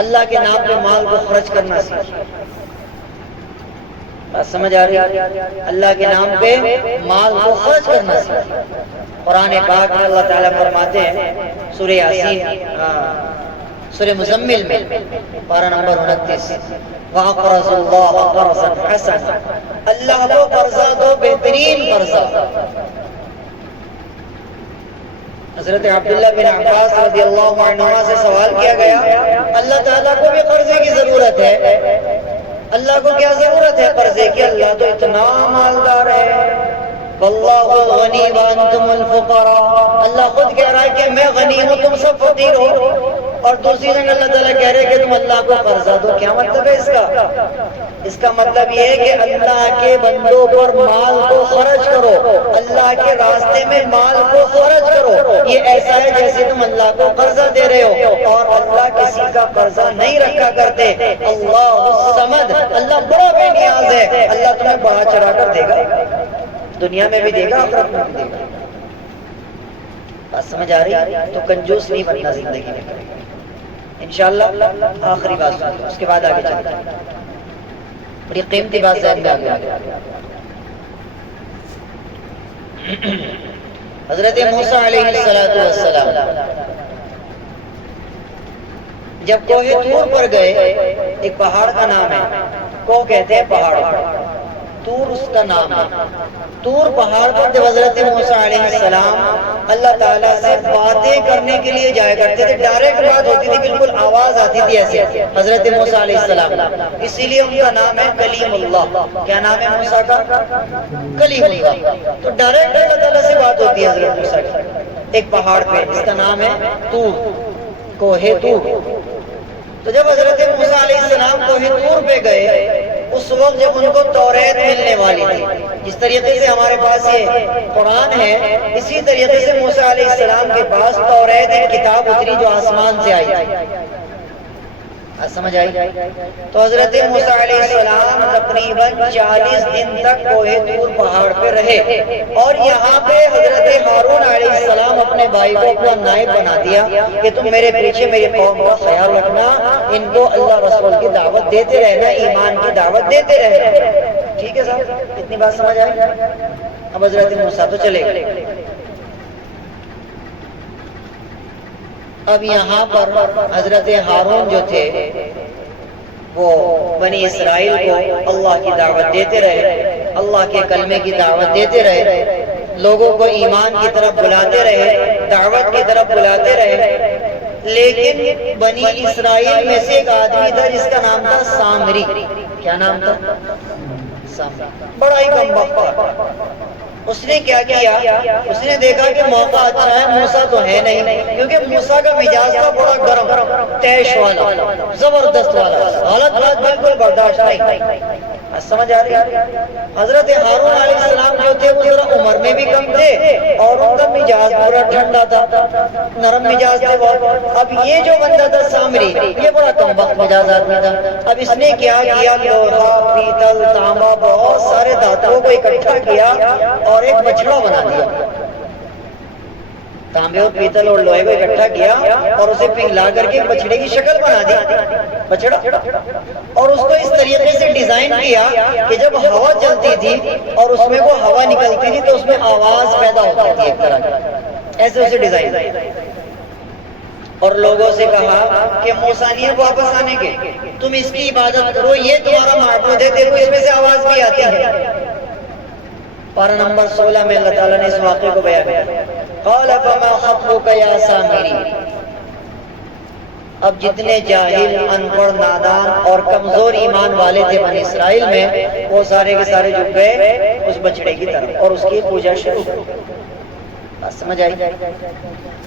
اللہ کے نام پہ مال کو خرچ کرنا سیکھیں۔ بات سمجھ آ رہی ہے؟ اللہ کے نام پہ مال کو خرچ کرنا سیکھیں۔ قرآن پاک میں اللہ تعالیٰ فرماتے ہیں سورہ یاسین، سورہ مزمل میں پارہ نمبر 29، وَأَقْرَضُوا اللَّهَ قَرْضًا حَسَنًا، اللہ کو قرضہ دو بہترین قرضہ۔ حضرت عبداللہ بن عباس رضی اللہ عنہما سے سوال کیا گیا، اللہ تعالیٰ کو بھی قرضے کی ضرورت ہے، اللہ کو کیا ضرورت ہے قرضے کی؟ اللہ تو اتنا مالدار ہے۔ واللہ الغنی وانتم الفقراء، اللہ خود کہہ رہا ہے کہ میں غنی ہوں تم سب فقیر ہو، اور دوسری جگہ اللہ تعالیٰ کہہ رہے کہ تم اللہ کو قرضہ دو۔ کیا مطلب ہے اس کا؟ اس کا مطلب یہ ہے کہ اللہ کے بندوں پر مال کو خرچ کرو، اللہ کے راستے میں مال کو خرچ کرو۔ یہ ایسا ہے جیسے تم اللہ کو قرضہ دے رہے ہو، اور اللہ کسی کا قرضہ نہیں رکھا کرتے۔ اللہ الصمد، اللہ بڑا بے نیاز ہے، اللہ تمہیں بڑا چڑھا کر دے گا، دنیا میں بھی دے گا، آخرت میں بھی دے گا۔ بات سمجھ آ رہی ہے؟ تو کنجوس نہیں بننا زندگی میں۔ انشاءاللہ آخری بات سنو، اس کے بعد آگے چلتے ہیں۔ بڑی قیمتی بات ذہن میں آ گیا۔ حضرت موسیٰ علیہ السلام جب کوہ طور پر گئے، ایک پہاڑ کا نام ہے، کو کہتے ہیں پہاڑ، طور اس کا نام ہے۔ طور پہاڑ پر جب حضرت موسیٰ علیہ السلام اللہ تعالیٰ سے باتیں کرنے کے لیے جایا کرتے تھے، ڈائریکٹ بات ہوتی تھی، بالکل آواز آتی تھی ایسے حضرت موسیٰ علیہ السلام، اسی لیے ان کا نام ہے کلیم اللہ۔ کیا نام ہے موسیٰ کا؟ کلیم اللہ۔ تو ڈائریکٹ اللہ تعالیٰ سے بات ہوتی ہے حضرت موسیٰ کی، ایک پہاڑ پہ، اس کا نام ہے طور، کوہ طور۔ تو جب حضرت موسیٰ علیہ السلام کوہ طور پہ گئے، اس وقت جب ان کو توریت ملنے والی تھی، جس طریقے سے ہمارے پاس یہ قرآن ہے، اسی طریقے سے موسیٰ علیہ السلام کے پاس توریت ایک کتاب اتری جو آسمان سے آئی تھی۔ سمجھ آئی؟ تو حضرت موسیٰ علیہ السلام تقریباً 40 دن تک کوہ طور پہاڑ پہ رہے، اور یہاں پہ حضرت ہارون علیہ السلام اپنے بھائی کو اپنا نائب بنا دیا کہ تم میرے پیچھے میری قوم کا خیال رکھنا، ان کو اللہ رسول کی دعوت دیتے رہنا، ایمان کی دعوت دیتے رہنا۔ ٹھیک ہے صاحب، اتنی بات سمجھ آئی؟ اب حضرت موسیٰ تو چلے گئے۔ اب یہاں پر حضرت ہارون جو تھے وہ بنی اسرائیل کو اللہ کی دعوت دیتے رہے، اللہ کے کلمے کی دعوت دیتے رہے، لوگوں کو ایمان کی طرف بلاتے رہے، دعوت کی طرف بلاتے رہے۔ لیکن بنی اسرائیل میں سے ایک آدمی تھا جس کا نام تھا سامری۔ کیا نام تھا؟ سامری، بڑا ہی کم وقت۔ اس نے کیا کیا؟ اس نے دیکھا کہ موقع اچھا ہے، موسیٰ تو ہے نہیں، کیونکہ موسیٰ کا مزاج تھا بڑا گرم، تیش والا، زبردست والا، غلط بات بالکل برداشت نہیں۔ سمجھ آ رہی ہے؟ حضرت ہارون علیہ السلام جو تھے وہ ذرا عمر میں بھی کم تھے اور ان کا مزاج پورا ٹھنڈا تھا، نرم مزاج تھے بہت۔ اب یہ جو بندہ تھا سامری، یہ بڑا کم وقت مزاج آدمی تھا۔ اب اس نے کیا کیا، لوہا، پیتل، تانبا، بہت سارے دھاتوں کو اکٹھا کیا اور ایک بچڑا بنا دیا۔ تانبے اور پیتل اور لوہے کو اکٹھا کیا اور اسے پگھلا کر کے بچڑے کی شکل بنا دی، بچڑا، اور اس کو اس طریقے سے ڈیزائن کیا کہ جب ہوا چلتی تھی اور اس میں وہ ہوا نکلتی تھی تو اس میں آواز پیدا ہوتی تھی ایک طرح کی، ایسے اسے ڈیزائن۔ اور لوگوں سے کہا کہ موسیٰ نہیں واپس آنے کے، تم اس کی عبادت کرو، یہ تمہارا معبود ہے، دیکھو اس میں سے آواز بھی آتی ہے۔ پارہ نمبر 16 میں اللہ تعالیٰ نے اس واقعے کو بیان کیا، قال فما خطبك یا سامری۔ اب جتنے جاہل، ان پڑھ، نادان اور کمزور ایمان والے تھے بنی اسرائیل میں، وہ سارے کے سارے جھک گئے اس بچڑے کی طرف اور اس کی پوجا شروع کر دی۔ بات سمجھ آئی؟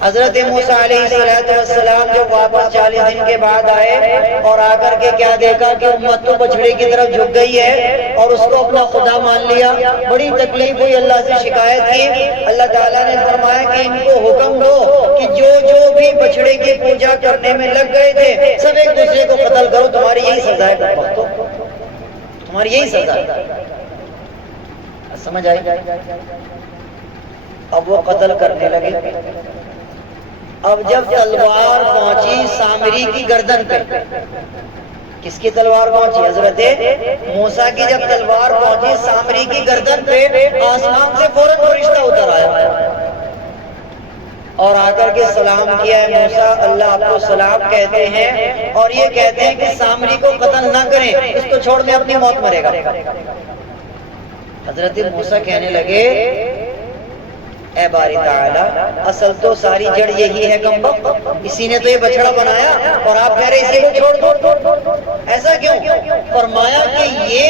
حضرت موسیٰ علیہ السلام جب واپس 40 دن کے بعد آئے اور آ کر کے کیا دیکھا کہ امت تو بچڑے کی طرف جھک گئی ہے اور اس کو اپنا خدا مان لیا، بڑی تکلیف ہوئی، اللہ سے شکایت کی۔ اللہ تعالیٰ نے فرمایا کہ ان کو حکم دو کہ جو جو بھی بچڑے کی پوجا کرنے میں لگ گئے تھے سب ایک دوسرے کو قتل کرو، تمہاری یہی سزا ہے، تمہاری یہی سزا ہے۔ سمجھ آئی؟ اب وہ قتل کرنے لگے۔ اب جب تلوار پہنچی سامری کی گردن پہ، کس کی تلوار پہنچی؟ حضرت موسیٰ کی جب تلوار پہنچی سامری کی گردن پہ، آسمان سے فوراً فرشتہ اتر آیا اور آ کر کے سلام کیا، ہے موسیٰ اللہ آپ کو سلام کہتے ہیں اور یہ کہتے ہیں کہ سامری کو قتل نہ کریں، اس کو چھوڑ دیں، اپنی موت مرے گا۔ حضرت موسیٰ کہنے لگے اے باری تعالیٰ، اصل تو ساری جڑ یہی ہے کم وقت، اسی نے تو یہ بچڑا بنایا اور آپ کہہ رہے اسی کو چھوڑ دو، ایسا کیوں؟ فرمایا کہ یہ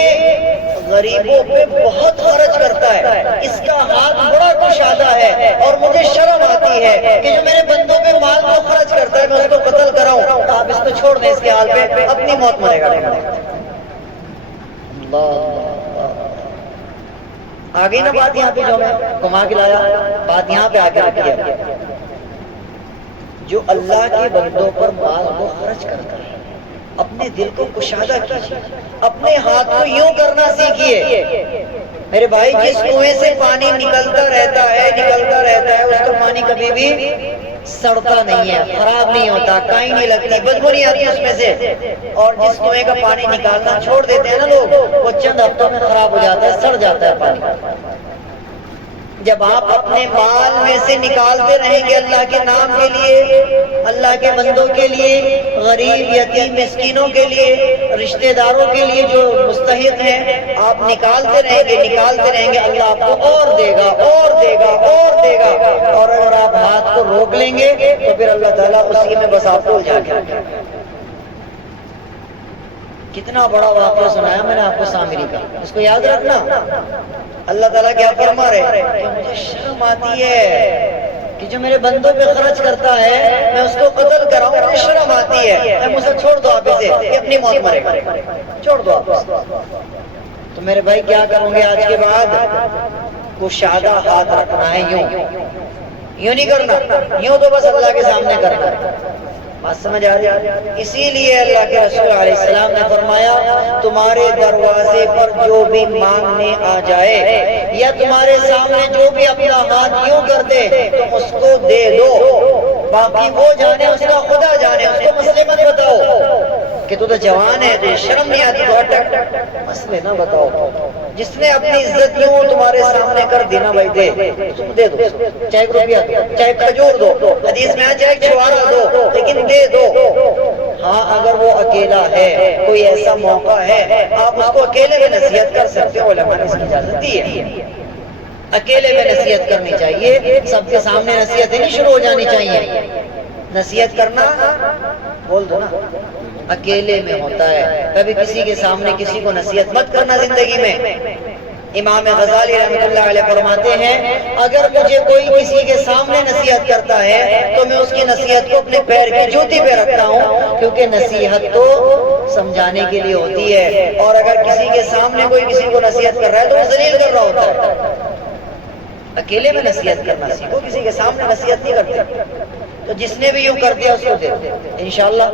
غریبوں پہ بہت خرچ کرتا ہے، اس کا ہاتھ بڑا کشادہ ہے اور مجھے شرم آتی ہے کہ جو میرے بندوں پہ مال کو خرچ کرتا ہے میں اس کو قتل کراؤں، تو آپ اس کو چھوڑ دیں، اس کے حال پہ اپنی موت مرے گا۔ آگئی نا بات یہاں پہ، جو میں گھما کے لایا بات یہاں پہ آ کے رکھی ہے۔ جو اللہ کے بندوں پر مال کو خرچ کرتا ہے، اپنے دل کو کشادہ کیجیے، اپنے ہاتھ کو یوں کرنا سیکھیے۔ میرے بھائی، جس کنویں سے پانی نکلتا رہتا ہے اس کا پانی کبھی بھی سڑتا نہیں ہے، خراب نہیں ہوتا، کہیں نہیں لگتی، بدبو نہیں آتی اس میں سے۔ اور جس کنویں کا پانی نکالنا چھوڑ دیتے ہیں نا لوگ، وہ چند ہفتوں میں خراب ہو جاتا ہے، سڑ جاتا ہے پانی۔ جب آپ اپنے مال میں سے نکالتے رہیں گے اللہ کے نام کے لیے، اللہ کے بندوں کے لیے، غریب، یتیم، مسکینوں کے لیے، رشتہ داروں کے لیے جو مستحق ہیں، آپ نکالتے رہیں گے، اللہ آپ کو اور دے گا اور دے گا اور دے گا۔ اور اگر آپ ہاتھ کو روک لیں گے تو پھر اللہ تعالیٰ اسی میں بس آپ کو الجھا کے رکھے گا۔ کتنا بڑا واقعہ سنایا میں نے آپ کو سامری کا، اس کو یاد رکھنا۔ اللہ تعالیٰ کیا فرما رہے کہ مجھے شرم آتی ہے کہ جو میرے بندوں پہ خرچ کرتا ہے میں اس کو قتل کراؤں، مجھے شرم آتی ہے، اے موسیٰ چھوڑ دو آپ اسے، یہ اپنی موت مرے گا، چھوڑ دو آپ اسے۔ تو میرے بھائی کیا کروں گے آج کے بعد؟ کشادہ ہاتھ رکھنا ہے، یوں نہیں کرنا، یوں تو بس اللہ کے سامنے کرنا ہے۔ بات سمجھ آ رہی؟ اسی لیے اللہ کے رسول علیہ السلام نے فرمایا تمہارے دروازے پر جو بھی مانگنے آ جائے یا تمہارے سامنے جو بھی اپنا ہاتھ یوں کر دے تم اس کو دے دو، باقی وہ جانے، اس کا خدا جانے، اس کو مسئلے مت بتاؤ کہ تو جوان ہے، تجھے شرم نہیں آتی، تو اٹک مسئلے نہ بتاؤ۔ جس نے اپنی عزت یوں تمہارے سامنے کر دی نا بھائی، دے تم دے دو، چاہے ایک روپیہ دو، چاہے کھجور دو، حدیث میں چاہے چھوارا دو، لیکن دے دو۔ ہاں اگر وہ اکیلا ہے، کوئی ایسا موقع ہے آپ اس کو اکیلے میں نصیحت کر سکتے ہو، علماء نے اس کی اجازت دی ہے، اکیلے میں نصیحت کرنی چاہیے، سب کے سامنے نصیحتیں نہیں شروع ہو جانی چاہیے۔ نصیحت کرنا بول دو نا اکیلے میں ہوتا ہے، کبھی کسی کے سامنے کسی کو نصیحت مت کرنا زندگی میں۔ امام غزالی رحمۃ اللہ علیہ فرماتے ہیں اگر مجھے کوئی کسی کے سامنے نصیحت کرتا ہے تو میں اس کی نصیحت کو اپنے پیر کی جوتی پہ رکھتا ہوں، کیونکہ نصیحت تو سمجھانے کے لیے ہوتی ہے، اور اگر کسی کے سامنے کوئی کسی کو نصیحت کر رہا ہے تو وہ ذلیل کر رہا ہوتا ہے۔ اکیلے میں نصیحت کرنا سیکھو، کسی کے سامنے نصیحت نہیں کرتے۔ تو جس نے بھی یوں کر دیا اس کو دے دو انشاءاللہ۔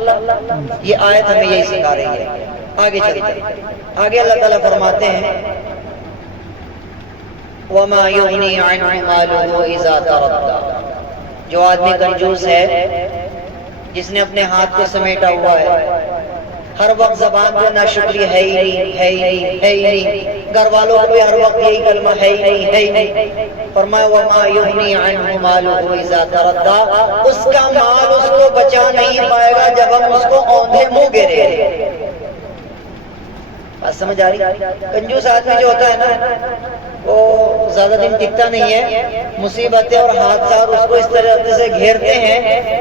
یہ آیت ہمیں یہی سکھا رہی ہے۔ آگے چلتے ہیں، آگے اللہ تعالیٰ فرماتے ہیں وَمَا يُغْنِي عَنْهُ مَالُهُ إِذَا تَرَدَّى، جو آدمی کنجوس ہے، جس نے اپنے ہاتھ کو سمیٹا ہوا ہے، ہر وقت زبان پہ ناشکری ہے ہی نہیں، ہے ہی نہیں، ہے ہی نہیں، گھر والوں کو بھی ہر وقت یہی کلمہ ہے ہی نہیں، ہے ہی نہیں۔ فرمایا وَمَا يُغْنِي عَنْهُ مَالُهُ إِذَا تَرَدَّى، اس کا مال اس کو بچا نہیں پائے گا جب ہم اس کو اوندھے منہ گرے۔ بات سمجھ آ رہی؟ کنجوس آدمی جو ہوتا ہے نا وہ زیادہ دن ٹکتا نہیں ہے، مصیبتیں اور حادثات اس کو اس طرح سے گھیرتے ہیں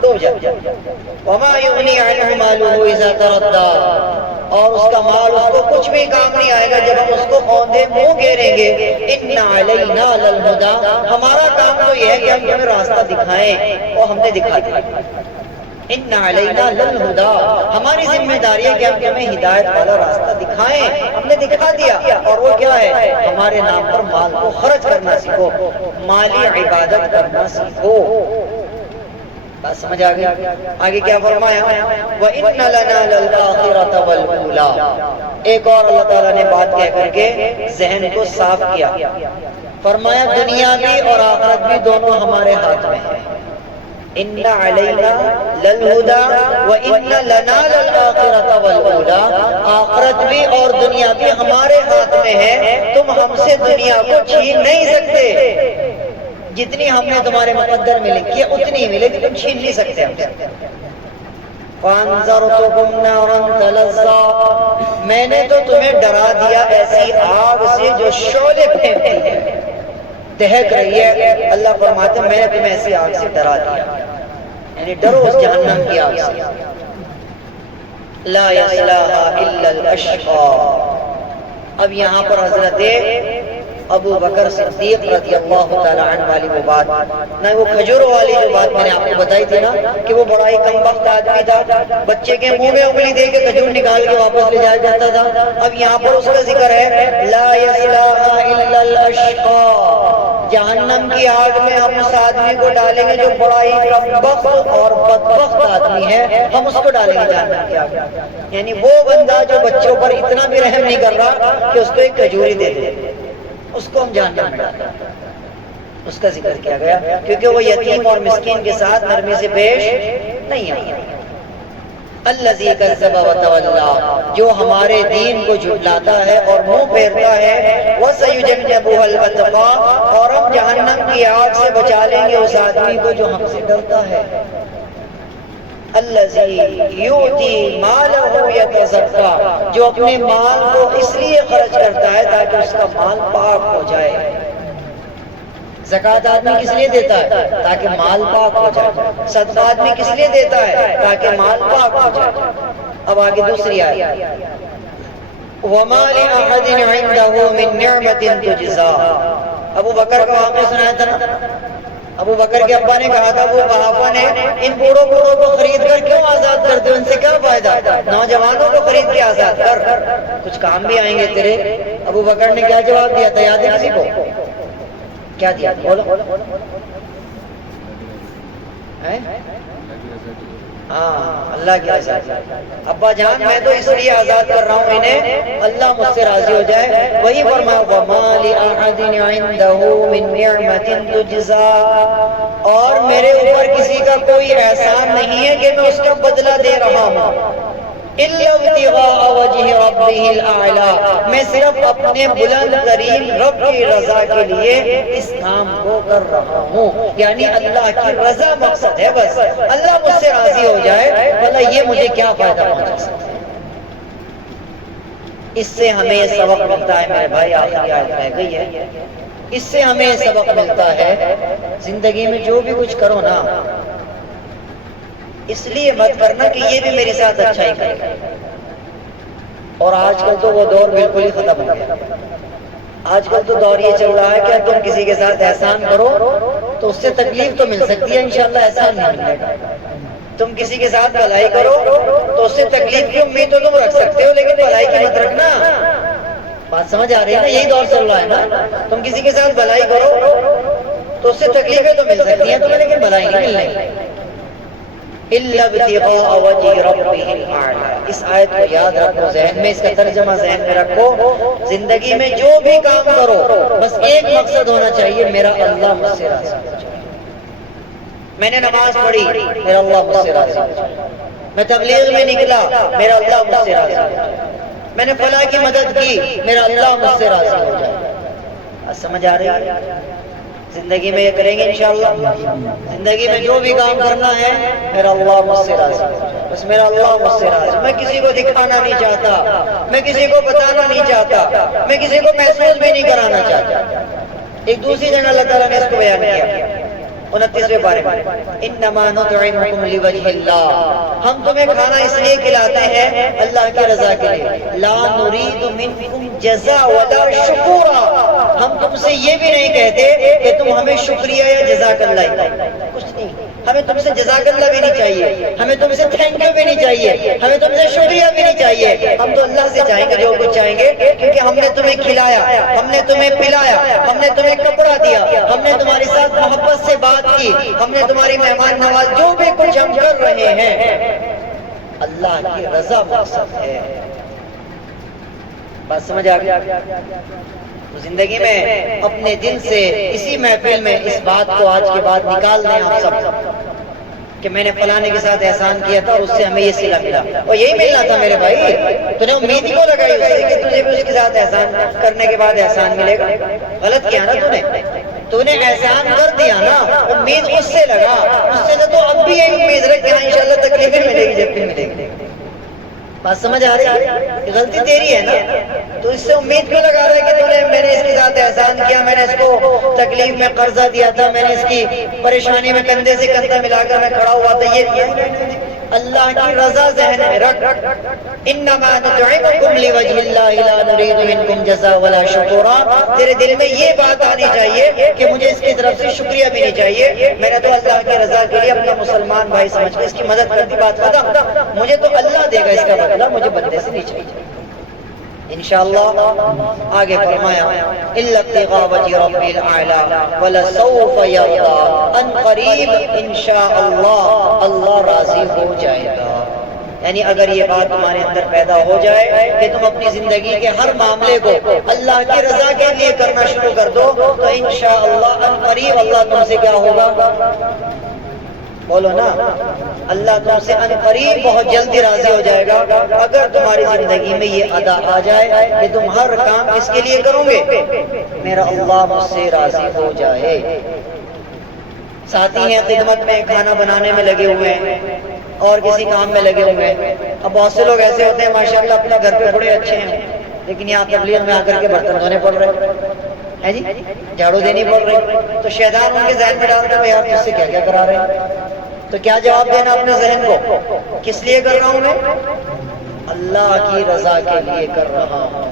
ڈوب جاتی ہے۔ وَمَا يُغْنِي عَنْهُ مَالُهُ إِذَا تَرَدَّى، اور اس کا مال اس کو کچھ بھی کام نہیں آئے گا جب ہم اس کو اوندھے منہ گھیریں گے۔ إِنَّ عَلَيْنَا لَلْهُدَىٰ، ہمارا کام تو یہ ہے کہ ہم تمہیں راستہ دکھائیں، اور ہم نے دکھا دیا۔ إِنَّ عَلَيْنَا لَلْهُدَىٰ، ہماری ذمہ داری ہے کہ ہم تمہیں ہدایت والا راستہ دکھائیں، ہم نے دکھا دیا۔ اور وہ کیا ہے؟ ہمارے نام پر مال کو خرچ کرنا سیکھو، مالی عبادت کرنا سیکھو۔ بات سمجھ آ گئی؟ آگے کیا فرمایا؟ وَإِنَّ لَنَا لَلْآخِرَةَ وَالْأُولَىٰ، ایک اور اللہ تعالیٰ نے بات کہہ کر کے ذہن کو صاف کیا، فرمایا دنیا بھی اور آخرت بھی دونوں ہمارے ہاتھ میں ہے۔ إِنَّ عَلَيْنَا لَلْهُدَىٰ وَإِنَّ لَنَا لَلْآخِرَةَ وَالْأُولَىٰ، آخرت بھی اور دنیا بھی ہمارے ہاتھ میں ہے، تم ہم سے دنیا کو چھین نہیں سکتے، جتنی ہم نے تمہارے مقدر میں لکھی ہے اتنی ملے گی، تم چھین نہیں سکتے ہم سے۔ فَأَنذَرْتُكُمْ نَارًا تَلَظَّىٰ، میں نے تو تمہیں ڈرا دیا ایسی آگ سے جو شعلے پھینکتی ہے، دہک رہی ہے۔ اللہ فرماتے ہیں میں نے تمہیں ایسی آگ سے ڈرا دیا، یعنی ڈرو اس جہنم کی آگ سے۔ لا يصلاها الا الاشقى، اب یہاں پر حضرت ابو بکر صدیق رضی اللہ تعالی عنہ والی وہ بات، نہ وہ کھجوروں والی جو بات میں نے آپ کو بتائی تھی نا کہ وہ بڑا ہی کم وقت آدمی تھا، بچے کے منہ میں انگلی دے کے کھجور نکال کے واپس لے جایا جاتا تھا۔ اب یہاں پر اس کا ذکر ہے لا يصلاها الا الاشقى، جہنم کی آگ میں ہم اس آدمی کو ڈالیں گے جو بڑا ہی کم وقت اور بدبخت آدمی ہے، ہم اس کو ڈالیں گے جہنم کی آگ میں۔ یعنی وہ بندہ جو بچوں پر اتنا بھی رحم نہیں کر رہا کہ اس کو ایک کھجوری دے دے، اس کو ہم جہنم میں ڈالیں گے۔ اس کا ذکر کیا گیا کیونکہ وہ یتیم اور مسکین کے ساتھ نرمی سے پیش نہیں آیا۔ الذی کذب وتولی، جو ہمارے دین کو جھٹلاتا ہے اور منہ پھیرتا ہے، وسیجنبها الاتقی، اور ہم جہنم کی آگ سے بچا لیں گے اس آدمی کو جو ہم سے ڈرتا ہے۔ الذی یؤتی مالہ یتزکی، جو اپنے مال کو اس لیے خرچ کرتا ہے تاکہ اس کا مال پاک ہو جائے۔ زکوٰۃ آدمی کس لیے دیتا ہے؟ تاکہ مال پاک ہو جائے۔ صدقہ آدمی کس لیے دیتا ہے؟ تاکہ مال پاک ہو جائے۔ اب آگے دوسری آیت، وَمَا لِأَحَدٍ عِندَهُ مِن نِعْمَةٍ تُجْزَىٰ، ابو بکر کا واقعہ سنایا تھا نا، ابو بکر کے ابا نے کہا تھا وہ صحابہ نے ان بوڑھوں کو خرید کر کیوں آزاد کرتے ہو، ان سے کیا فائدہ، نوجوانوں کو خرید کے آزاد کر، کچھ کام بھی آئیں گے تیرے۔ ابو بکر نے کیا جواب دیا تھا، یاد ہے کسی کو؟ کیا دیا؟ بولو۔ ہاں، اللہ کی آزاد۔ ابا جان میں تو اس لیے آزاد کر رہا ہوں انہیں، اللہ مجھ سے راضی ہو جائے۔ وہی فرمایا وَمَا لِأَحَدٍ عِندَهُ مِن نِعْمَةٍ تُجْزَىٰ، اور میرے اوپر کسی کا کوئی احسان نہیں ہے کہ میں اس کا بدلہ دے رہا ہوں، إِلَّا ابْتِغَاءَ وَجْهِ رَبِّهِ الْأَعْلَىٰ، میں صرف اپنے بلند ترین رب کی رضا کے لیے اس کام کو کر رہا ہوں، یعنی اللہ کی رضا مقصد ہے، بس اللہ مجھ سے راضی ہو جائے، بھلا یہ مجھے کیا فائدہ پہنچا سکتا ہے۔ اس سے ہمیں یہ سبق ملتا ہے میرے بھائی، آخری آیت رہ گئی ہے، اس سے ہمیں یہ سبق ملتا ہے زندگی میں جو بھی کچھ کرو نا، اس لیے مت کرنا کہ یہ بھی میرے ساتھ اچھا ہی کرے گا۔ اور آج کل تو وہ دور بالکل ہی ختم ہو گیا۔ آج کل تو دور یہ چل رہا ہے کہ تم کسی کے ساتھ احسان کرو تو اس سے تکلیف تو مل سکتی ہے، انشاءاللہ احسان نہیں ملے گا۔ تم کسی کے ساتھ بھلائی کرو تو اس سے تکلیف کی امید تو تم رکھ سکتے ہو، لیکن بھلائی کی مت رکھنا۔ بات سمجھ آ رہی ہے نا؟ یہی دور چل رہا ہے نا۔ تم کسی کے ساتھ بھلائی کرو تو اس سے تکلیفیں تو مل سکتی ہیں تمہیں، لیکن بھلائی نہیں ملے۔ إِلَّا ابْتِغَاءَ وَجْهِ رَبِّهِ الْأَعْلَىٰ، اس آیت کو یاد رکھو، ذہن میں اس کا ترجمہ ذہن میں رکھو۔ زندگی میں جو بھی کام کرو بس ایک مقصد ہونا چاہیے، میرا اللہ مجھ سے راضی ہو جائے۔ میں نے نماز پڑھی، میرا اللہ مجھ سے راضی ہو جائے۔ میں تبلیغ میں نکلا، میرا اللہ مجھ سے راضی ہو جائے۔ میں نے فلاں کی مدد کی، میرا اللہ مجھ سے راضی ہو جائے۔ سمجھ آ رہی ہے؟ زندگی میں یہ کریں گے انشاءاللہ۔ زندگی میں جو بھی کام کرنا ہے، میرا اللہ مجھ سے راضی ہو جائے، بس میرا اللہ مجھ سے راضی۔ میں کسی کو دکھانا نہیں چاہتا، میں کسی کو بتانا نہیں چاہتا، میں کسی کو محسوس بھی نہیں کرانا چاہتا۔ ایک دوسری جگہ اللہ تعالیٰ نے اس کو بیان کیا 29ویں پارے میں، انما نطعمکم لوجہ اللہ، ہم تمہیں کھانا اس لیے کھلاتے ہیں اللہ کی رضا کے لیے، لا نرید منکم جزاء ولا شکورا، ہم تم سے یہ بھی نہیں کہتے کہ تم ہمیں شکریہ یا جزاک اللہ، کچھ نہیں، ہمیں تم سے جزاک اللہ بھی نہیں چاہیے، ہمیں تم سے تھینک یو بھی نہیں چاہیے، ہمیں تم سے شکریہ بھی نہیں چاہیے۔ ہم تو اللہ سے چاہیں گے جو کچھ چاہیں گے، کیونکہ ہم نے تمہیں کھلایا، ہم نے تمہیں پلایا، ہم نے تمہیں کپڑا دیا، ہم نے تمہارے ساتھ محبت سے بات کی، ہم نے تمہاری مہمان نواز، جو بھی کچھ ہم کر رہے ہیں اللہ کی رضا مقصد ہے۔ بات سمجھ آ گئی؟ تو زندگی میں اپنے دل سے اسی محفل میں اس بات کو آج کے بعد نکال دیں آپ سب کہ میں نے فلانے کے ساتھ احسان کیا تھا اور اس سے ہمیں یہ صلہ ملا، اور یہی ملنا تھا میرے بھائی۔ تو نے امید ہی کو لگائی اس سے کہ تجھے بھی اس کے ساتھ احسان کرنے کے بعد احسان ملے گا؟ غلط کیا نا تو نے احسان کر دیا نا، امید اس سے لگا، اس سے تو اب بھی یہی امید رکھ کہ انشاءاللہ تکلیفیں ملے گی جب بھی ملے گی۔ بات سمجھ آ رہی ہے؟ غلطی تیری ہے نا، تو اس سے امید کیوں لگا رہا ہے کہ میں نے اس کے ساتھ احسان کیا، میں نے اس کو تکلیف میں قرضہ دیا تھا، میں نے اس کی پریشانی میں کندھے سے کندھا ملا کر میں کھڑا ہوا تھا، یہ اللہ کی رضا ذہن میں رکھ۔ انما نطعمکم لوجہ اللہ لا نرید منکم جزاء ولا شکورا، تیرے دل میں یہ بات آنی چاہیے کہ مجھے اس کی طرف سے شکریہ بھی نہیں چاہیے، میں نے تو اللہ کی رضا کے لیے اپنا مسلمان بھائی سمجھ کے اس کی مدد کر دی، بات ختم، مجھے تو اللہ دے گا اس کا بدلہ، مجھے بندے سے نہیں چاہیے۔ انشاءاللہ آگے فرمایا الا ابتغاء وجہ ربی الاعلی ولسوف یرضی، ان قریب انشاءاللہ اللہ راضی ہو جائے گا۔ یعنی اگر یہ بات تمہارے اندر پیدا ہو جائے کہ تم اپنی زندگی کے ہر معاملے کو اللہ کی رضا کے لیے کرنا شروع کر دو تو انشاءاللہ ان قریب اللہ تم سے کیا ہوگا؟ بولو نا، اللہ تم سے ان قریب بہت جلدی راضی ہو جائے گا اگر تمہاری زندگی میں یہ ادا آ جائے کہ تم ہر کام اس کے لیے کرو گے، میرا اللہ مجھ سے راضی ہو جائے۔ ساتھی ہیں خدمت میں، کھانا بنانے میں لگے ہوئے ہیں اور کسی کام میں لگے ہوئے ہیں۔ اب بہت سے لوگ ایسے ہوتے ہیں ماشاءاللہ اپنے گھر پہ بڑے اچھے ہیں، لیکن یہاں تبلیغ میں آ کر کے برتن دھونے پڑ رہے ہیں جی، جھاڑو دینی پڑ رہی، تو شیطان ان کے ذہن میں ڈالتا ہے آپ مجھ سے کیا کیا کرا رہے ہیں۔ تو کیا جواب دینا اپنے ذہن کو؟ کس لیے کر رہا ہوں میں؟ اللہ کی رضا کے لیے کر رہا ہوں۔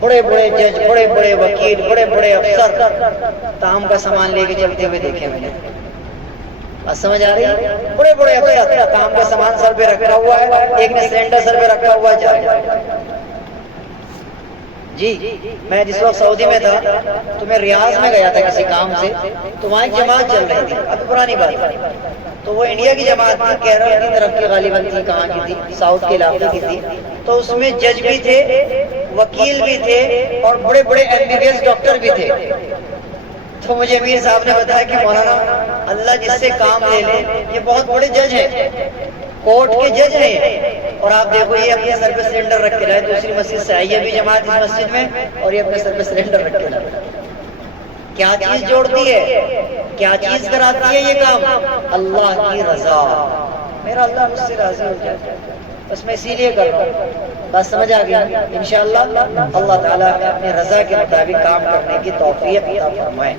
بڑے بڑے جج، بڑے بڑے وکیل، بڑے بڑے افسر کام کا سامان لے کے چلتے ہوئے دیکھے میں نے، بات سمجھ آ رہی ہے؟ بڑے بڑے افسر کام کا سامان سر پہ رکھا ہوا ہے، ایک نے سلنڈر سر پہ رکھا ہوا ہے جی۔ میں جس وقت سعودی میں تھا تو میں ریاض میں گیا تھا کسی کام سے، تو وہاں ایک جماعت چل رہی تھی، اب پرانی بات ہے، تو وہ انڈیا کی جماعت تھی، کیرل کی طرف کی غالباً تھی، کہاں کی تھی، ساؤتھ کے علاقے کی تھی، تو اس میں جج بھی تھے، وکیل بھی تھے اور بڑے بڑے MBBS ڈاکٹر بھی تھے۔ تو مجھے امیر صاحب نے بتایا کہ مولانا اللہ جس سے کام لے لے، یہ بہت بڑے جج ہیں، کورٹ کے جج ہیں، اور آپ دیکھو یہ اپنے سر پہ سلنڈر رکھ کے رہے، دوسری مسجد سے آئی ہے بھی جماعت اس مسجد میں اور یہ اپنے سر پہ سلنڈر رکھ کے رہے۔ کیا چیز جوڑتی ہے، کیا چیز کراتی ہے یہ کام؟ اللہ کی رضا، میرا اللہ مجھ سے راضی ہو جائے، بس میں اسی لیے کر رہا ہوں۔ بات سمجھ آ گئی؟ انشاءاللہ اللہ تعالیٰ اپنی رضا کے مطابق کام کرنے کی توفیق عطا فرمائے۔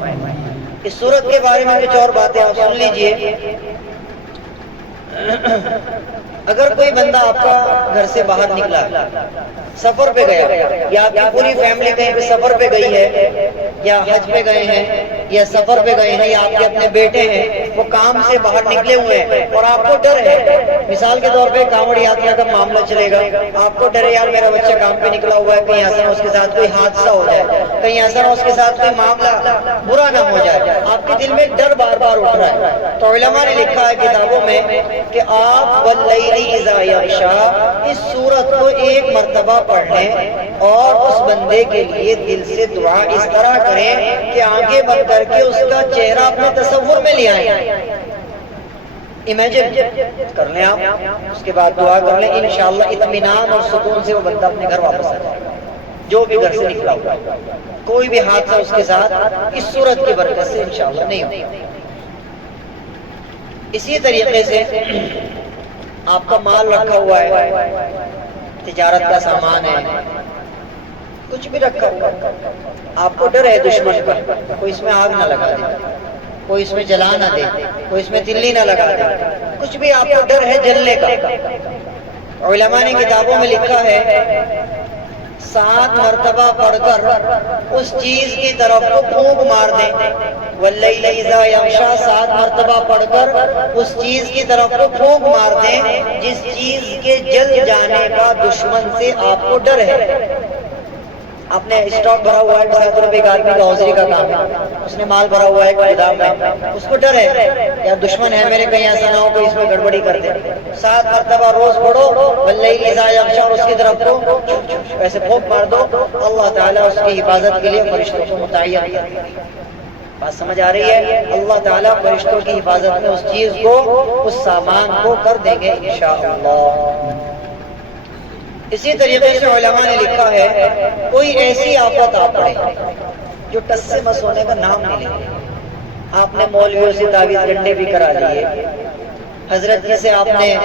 اس صورت کے بارے میں کچھ اور باتیں آپ سن لیجئے۔ اگر کوئی بندہ آپ کا گھر سے باہر نکلا، سفر پہ گیا، یا آپ کی پوری فیملی کہیں پہ سفر پہ گئی ہے، یا حج پہ گئے ہیں، یا سفر پہ گئے ہیں، یا آپ کے اپنے بیٹے ہیں، وہ کام سے باہر نکلے ہوئے ہیں اور آپ کو ڈر ہے، مثال کے طور پہ کانوڑ یاترا کا معاملہ چلے گا، آپ کو ڈر ہے یار میرا بچہ کام پہ نکلا ہوا ہے، کہیں ایسا نہ اس کے ساتھ کوئی حادثہ ہو جائے، کہیں ایسا نہ اس کے ساتھ کوئی معاملہ برا نہ ہو جائے، آپ کے دل میں ڈر بار بار اٹھ رہا ہے، تو علماء نے لکھا ہے کتابوں میں کہ آپ واللیل اذا یغشا اس سورت کو ایک مرتبہ پڑھ لیں اور اس بندے کے لیے دل سے دعا اس طرح کریں کہ آنکھیں بند کر کے اس کا چہرہ اپنے تصور میں لے آئیں، امیجن کر لیں آپ، اس کے بعد دعا کر لیں، انشاءاللہ اطمینان اور سکون سے وہ بندہ اپنے گھر واپس آ جائے گا، جو بھی گھر سے نکلا ہوا ہے، کوئی بھی حادثہ اس کے ساتھ اس سورت کی برکت سے انشاءاللہ نہیں ہوگا۔ اسی طریقے سے آپ کا مال رکھا ہوا ہے، تجارت کا سامان ہے، کچھ بھی رکھا ہوا ہے، آپ کو ڈر ہے دشمن کا، کوئی اس میں آگ نہ لگا دے، کوئی اس میں جلا نہ دے، کوئی اس میں تلی نہ لگا دے، کچھ بھی آپ کو ڈر ہے جلنے کا، علماء نے کتابوں میں لکھا ہے 7 مرتبہ پڑھ کر اس چیز کی طرف کو پھونک مار دیں، واللیل اذا یغشا 7 مرتبہ پڑھ کر اس چیز کی طرف کو پھونک مار دیں جس چیز کے جل جانے کا دشمن سے آپ کو ڈر ہے۔ آپ نے اسٹاک بھرا ہوا ہے، مثال طور پہ ایک آدمی کا حوضری کا کام ہے، اس نے مال بھرا ہوا ہے ایک گودام میں، اس کو ڈر ہے یار دشمن ہے میرے، کہیں ایسا نہ ہو کوئی اس میں گڑبڑی کر دے، 7 مرتبہ روز پڑھو واللیل اذا یغشا اور اس کی طرف کو ایسے پھونک مار دو، اللہ تعالیٰ اس کی حفاظت کے لیے فرشتوں کو متعین کر دے۔ بات سمجھ آ رہی ہے؟ اللہ تعالیٰ فرشتوں کی حفاظت میں اس چیز کو، اس سامان کو کر دیں گے انشاءاللہ۔ اسی طریقے سے علماء نے لکھا ہے کوئی ایسی آفت آپ پڑے جو ٹس سے مس ہونے کا نام نہیں لے، آپ نے مولویوں سے تعویذ گنڈے بھی کرا لیے، حضرت جی سے آپ نے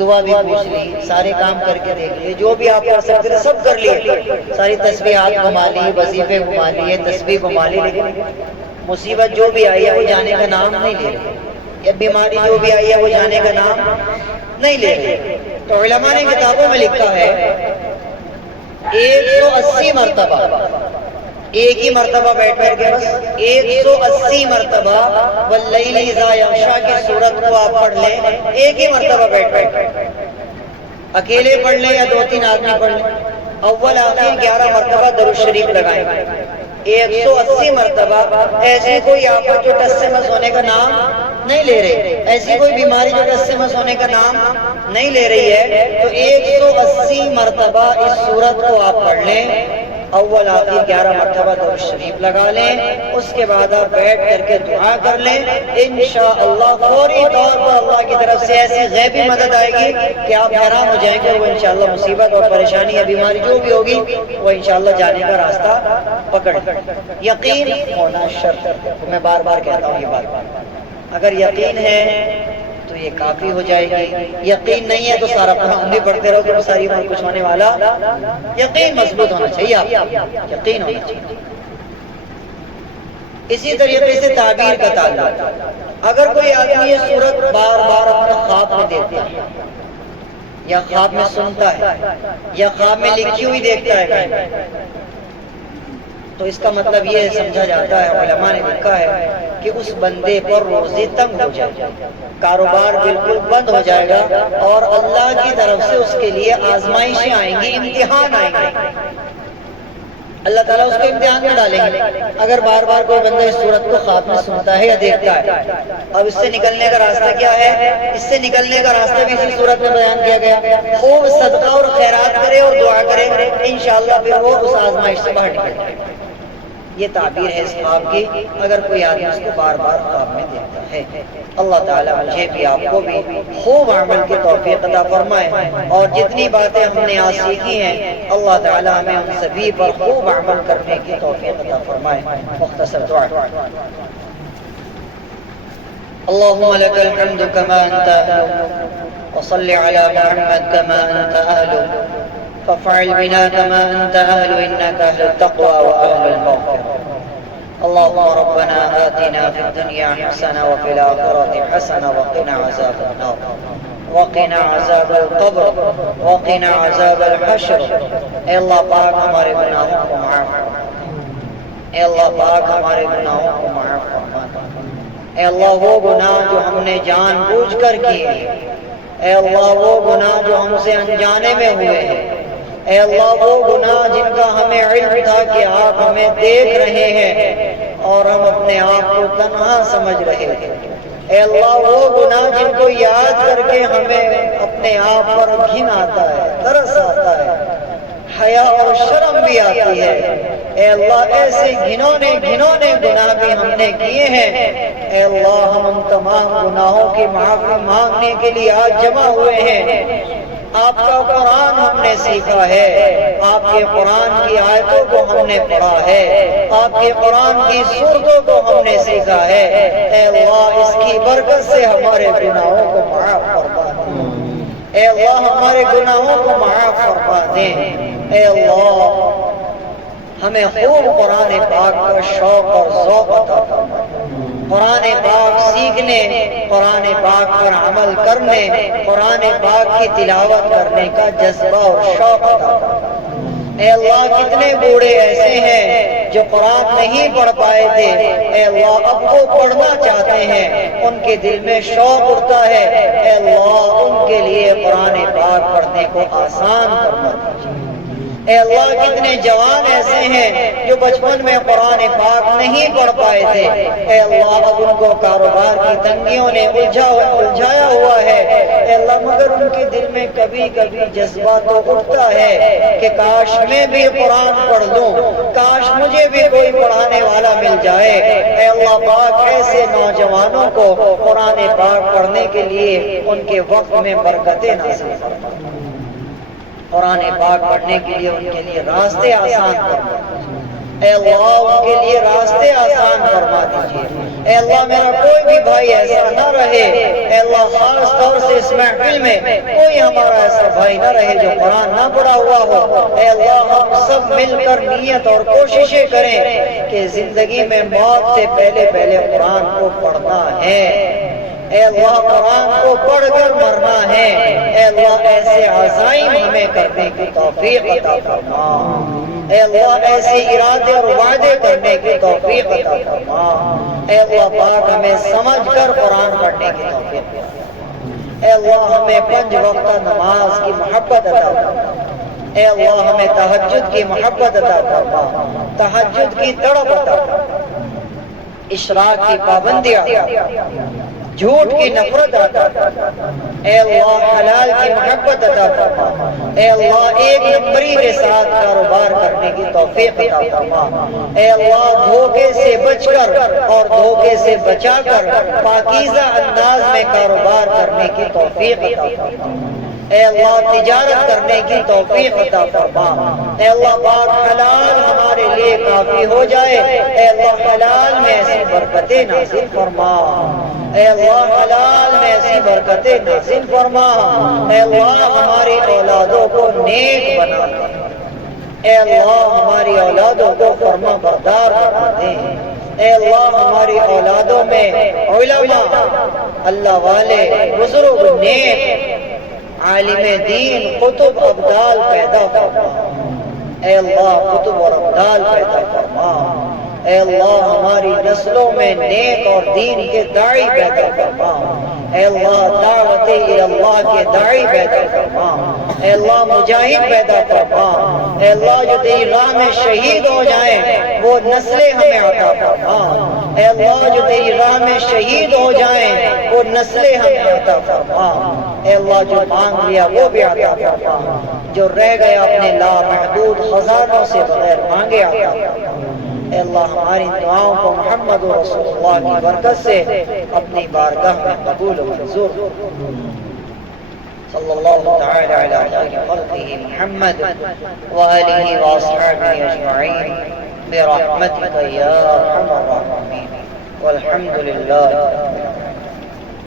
دعا بھی پوچھ لی، سارے کام کر کے دیکھ لیے، جو بھی آپ کر سکتے تھے سب کر لیے، ساری تسبیحات گھما لی، وظیفے گھما لیے، تسبیح گھما لی، لیکن مصیبت جو بھی آئی ہے وہ جانے کا نام نہیں لے رہی، یا بیماری جو بھی آئی ہے وہ جانے کا نام نہیں لے رہی۔ تو علماء نے کتابوں میں لکھا ہے 180 مرتبہ، ایک ہی مرتبہ بیٹھ کر کے بس 180 مرتبہ واللیل اذا یغشا کی سورت کو آپ پڑھ لیں، ایک ہی مرتبہ بیٹھ، اکیلے پڑھ لیں یا 2-3 آدمی پڑھ لیں، اول آخر 11 مرتبہ درود شریف لگائیں، 180 مرتبہ۔ ایسی کوئی آفت جو ٹس سے مس ہونے کا نام نہیں لے رہی، ایسی کوئی بیماری جو ٹس سے مس ہونے کا نام نہیں لے رہی ہے، تو 180 مرتبہ اس سورت کو آپ پڑھ لیں، اول آخر 11 مرتبہ درود شریف لگا لیں، اس کے بعد آپ بیٹھ کر کے دعا کر لیں، انشاءاللہ فوری طور پر اللہ کی طرف سے ایسی غیبی مدد آئے گی کہ آپ حیران ہو جائیں گے، وہ انشاءاللہ مصیبت اور پریشانی یا بیماری جو بھی ہوگی وہ انشاءاللہ جانے کا راستہ پکڑ۔ یقین ہونا شرط ہے، میں بار بار کہتا ہوں یہ بات، اگر یقین ہے تو یہ کافی ہو جائے گی، یقین نہیں ہے تو سارا قرآن بھی پڑھتے رہو کہ ساری عمر کچھ ہونے والا، یقین مضبوط ہونا چاہیے، آپ یقین ہونا چاہیے۔ اسی طریقے سے تعبیر کا تعلق، اگر کوئی آدمی یہ صورت بار بار اپنے خواب میں دیکھتا ہے یا خواب میں سنتا ہے یا خواب میں لکھی ہوئی دیکھتا ہے تو اس کا مطلب یہ سمجھا جاتا ہے، علماء نے لکھا ہے کہ اس بندے پر روزی تنگ ہو جائے گا، کاروبار بالکل بند ہو جائے گا، اور اللہ کی طرف سے اس کے لیے آزمائشیں آئیں گی، امتحان آئیں گے، اللہ تعالیٰ اس کو امتحان میں ڈالیں گے۔ اگر بار بار کوئی بندہ اس صورت کو خواب میں سنتا ہے یا دیکھتا ہے، اب اس سے نکلنے کا راستہ کیا ہے؟ اس سے نکلنے کا راستہ بھی اسی صورت میں بیان کیا گیا، خوب صدقہ اور خیرات کرے اور دعا کرے، انشاءاللہ پھر وہ اس آزمائش سے باہر نکل جائے گا۔ یہ تعبیر ہے اس خواب کی، اگر کوئی آدمی اس کو بار بار خواب میں دیکھتا ہے۔ اللہ تعالیٰ مجھے بھی آپ کو بھی خوب عمل کی توفیق عطا فرمائے، اور جتنی باتیں ہم نے آج سیکھی ہیں اللہ تعالیٰ ہمیں ان سبھی پر خوب عمل کرنے کی توفیق عطا فرمائے۔ مختصر دعا، اللهم لك الحمد كما أنت أهل، وصل على محمد كما أنت أهل، فافعل بنا كما أنت أهل، إنك أهل التقوى وأهل المغفرة۔ اللهم ربنا آتنا في الدنيا حسنة وفي الآخرة حسنة وقنا عذاب النار، وقنا عذاب القبر، وقنا عذاب الحشر۔ اے اللہ پاک ہمارے گناہوں کو معاف فرما، اے اللہ پاک ہمارے گناہوں کو معاف فرما، اے اللہ وہ گناہ جو ہم نے جان بوجھ کر کیے ہیں، اے اللہ وہ گناہ جو ہم سے انجانے میں ہوئے ہیں، اے اللہ وہ گناہ جن کا ہمیں علم تھا کہ آپ ہمیں دیکھ رہے ہیں اور ہم اپنے آپ کو تنہا سمجھ رہے تھے، اے اللہ وہ گناہ جن کو یاد کر کے ہمیں اپنے آپ پر گھن آتا ہے، ترس آتا ہے، حیا اور شرم بھی آتی ہے، اے اللہ ایسے گھنونے گناہ بھی ہم نے کیے ہیں، اے اللہ ہم ان تمام گناہوں کی معافی مانگنے کے لیے آج جمع ہوئے ہیں۔ آپ کا قرآن ہم نے سیکھا ہے، آپ کے قرآن کی آیتوں کو ہم نے پڑھا ہے، آپ کے قرآن کی سورتوں کو ہم نے سیکھا ہے، اے اللہ اس کی برکت سے ہمارے گناہوں کو معاف فرما دیں، اے اللہ ہمارے گناہوں کو معاف فرما دیں، اے اللہ ہمیں خوب قرآن پاک کا شوق اور ذوق عطا فرما، قرآن پاک سیکھنے، قرآن پاک پر عمل کرنے، قرآن پاک کی تلاوت کرنے کا جذبہ اور شوق عطا فرما۔ اے اللہ کتنے بوڑھے ایسے ہیں جو قرآن نہیں پڑھ پائے تھے، اے اللہ اب وہ پڑھنا چاہتے ہیں، ان کے دل میں شوق اٹھتا ہے، اے اللہ ان کے لیے قرآن پاک پڑھنے کو آسان فرما دیجیے۔ اے اللہ کتنے جوان ایسے ہیں جو بچپن میں قرآن پاک نہیں پڑھ پائے تھے، اے اللہ اب ان کو کاروبار کی تنگیوں نے الجھایا ہوا ہے، اے اللہ مگر ان کے دل میں کبھی کبھی جذبہ تو اٹھتا ہے کہ کاش میں بھی قرآن پڑھ لوں، کاش مجھے بھی کوئی پڑھانے والا مل جائے، اے اللہ پاک ایسے نوجوانوں کو قرآن پاک پڑھنے کے لیے ان کے وقت میں برکتیں نازل فرما، قرآن پاک پڑھنے کے لیے ان کے لیے راستے آسان فرما دیجیے، اے اللہ ان کے لیے راستے آسان فرما دیجیے، اے اللہ میرا کوئی بھی بھائی ایسا نہ رہے، اے اللہ خاص طور سے اس محفل میں کوئی ہمارا ایسا بھائی نہ رہے جو قرآن نہ پڑھا ہوا ہو، اے اللہ ہم سب مل کر نیت اور کوششیں کریں کہ زندگی میں موت سے پہلے قرآن کو پڑھنا ہے، اے اللہ قرآن کو پڑھ کر مرنا ہے، اے اللہ ایسے عزائم ہمیں کرنے کی توفیق عطا فرما، اے اللہ ایسے ارادے اور وعدے کرنے کی توفیق عطا فرما، اے اللہ پاک ہمیں سمجھ کر قرآن پڑھنے کی توفیق عطا، اے اللہ ہمیں 5 وقت نماز کی محبت عطا فرما، اے اللہ ہمیں تہجد کی محبت عطا فرما، تہجد کی تڑپ عطا فرما، اشراق کی پابندی عطا فرما، جھوٹ کی نفرت عطا فرما، اے اللہ حلال کی محبت عطا فرما، اے اللہ ایک نمبری کے ساتھ کاروبار کرنے کی توفیق عطا فرما، اے اللہ دھوکے سے بچ کر اور دھوکے سے بچا کر پاکیزہ انداز میں کاروبار کرنے کی توفیق عطا فرما، اے اللہ تجارت کرنے کی توفیق عطا فرما، اے اللہ پاک حلال ہمارے لیے کافی ہو جائے، اے اللہ حلال میں ایسی برکتیں نازل فرما، اے اللہ حلال میں ایسی برکتیں نازل فرما، اے اللہ ہماری اولادوں کو نیک بنا دے، اے اللہ ہماری اولادوں کو فرما بردار بنا دے، اے اللہ ہماری اولادوں میں علماء، اللہ والے، بزرگ، نیک، عالم دین، قطب ابدال پیدا فرما، اے اللہ قطب اور ابدال پیدا فرما، اے اللہ ہماری نسلوں میں نیک اور دین کے داعی پیدا فرما، اے اللہ دعوت اللہ کے داعی پیدا فرما، اے اللہ مجاہد پیدا فرما، اے اللہ جو تیری راہ میں شہید ہو جائیں وہ نسلیں ہمیں عطا فرما، اے اللہ جو تیری راہ میں شہید ہو جائیں وہ نسلیں ہمیں عطا فرما، اے اللہ جو مانگ لیا وہ بھی عطا فرما، جو رہ گیا اپنے لامحدود خزانوں سے بغیر مانگے عطا فرما، اے اللہ ہماری دعاؤں کو محمد رسول اللہ کی برکت سے اپنی بارگاہ میں قبول و منظور صلی اللہ تعالی علی خیر خلقہ محمد وآلہ واصحابہ اجمعین برحمتک یا ارحم الراحمین والحمد للہ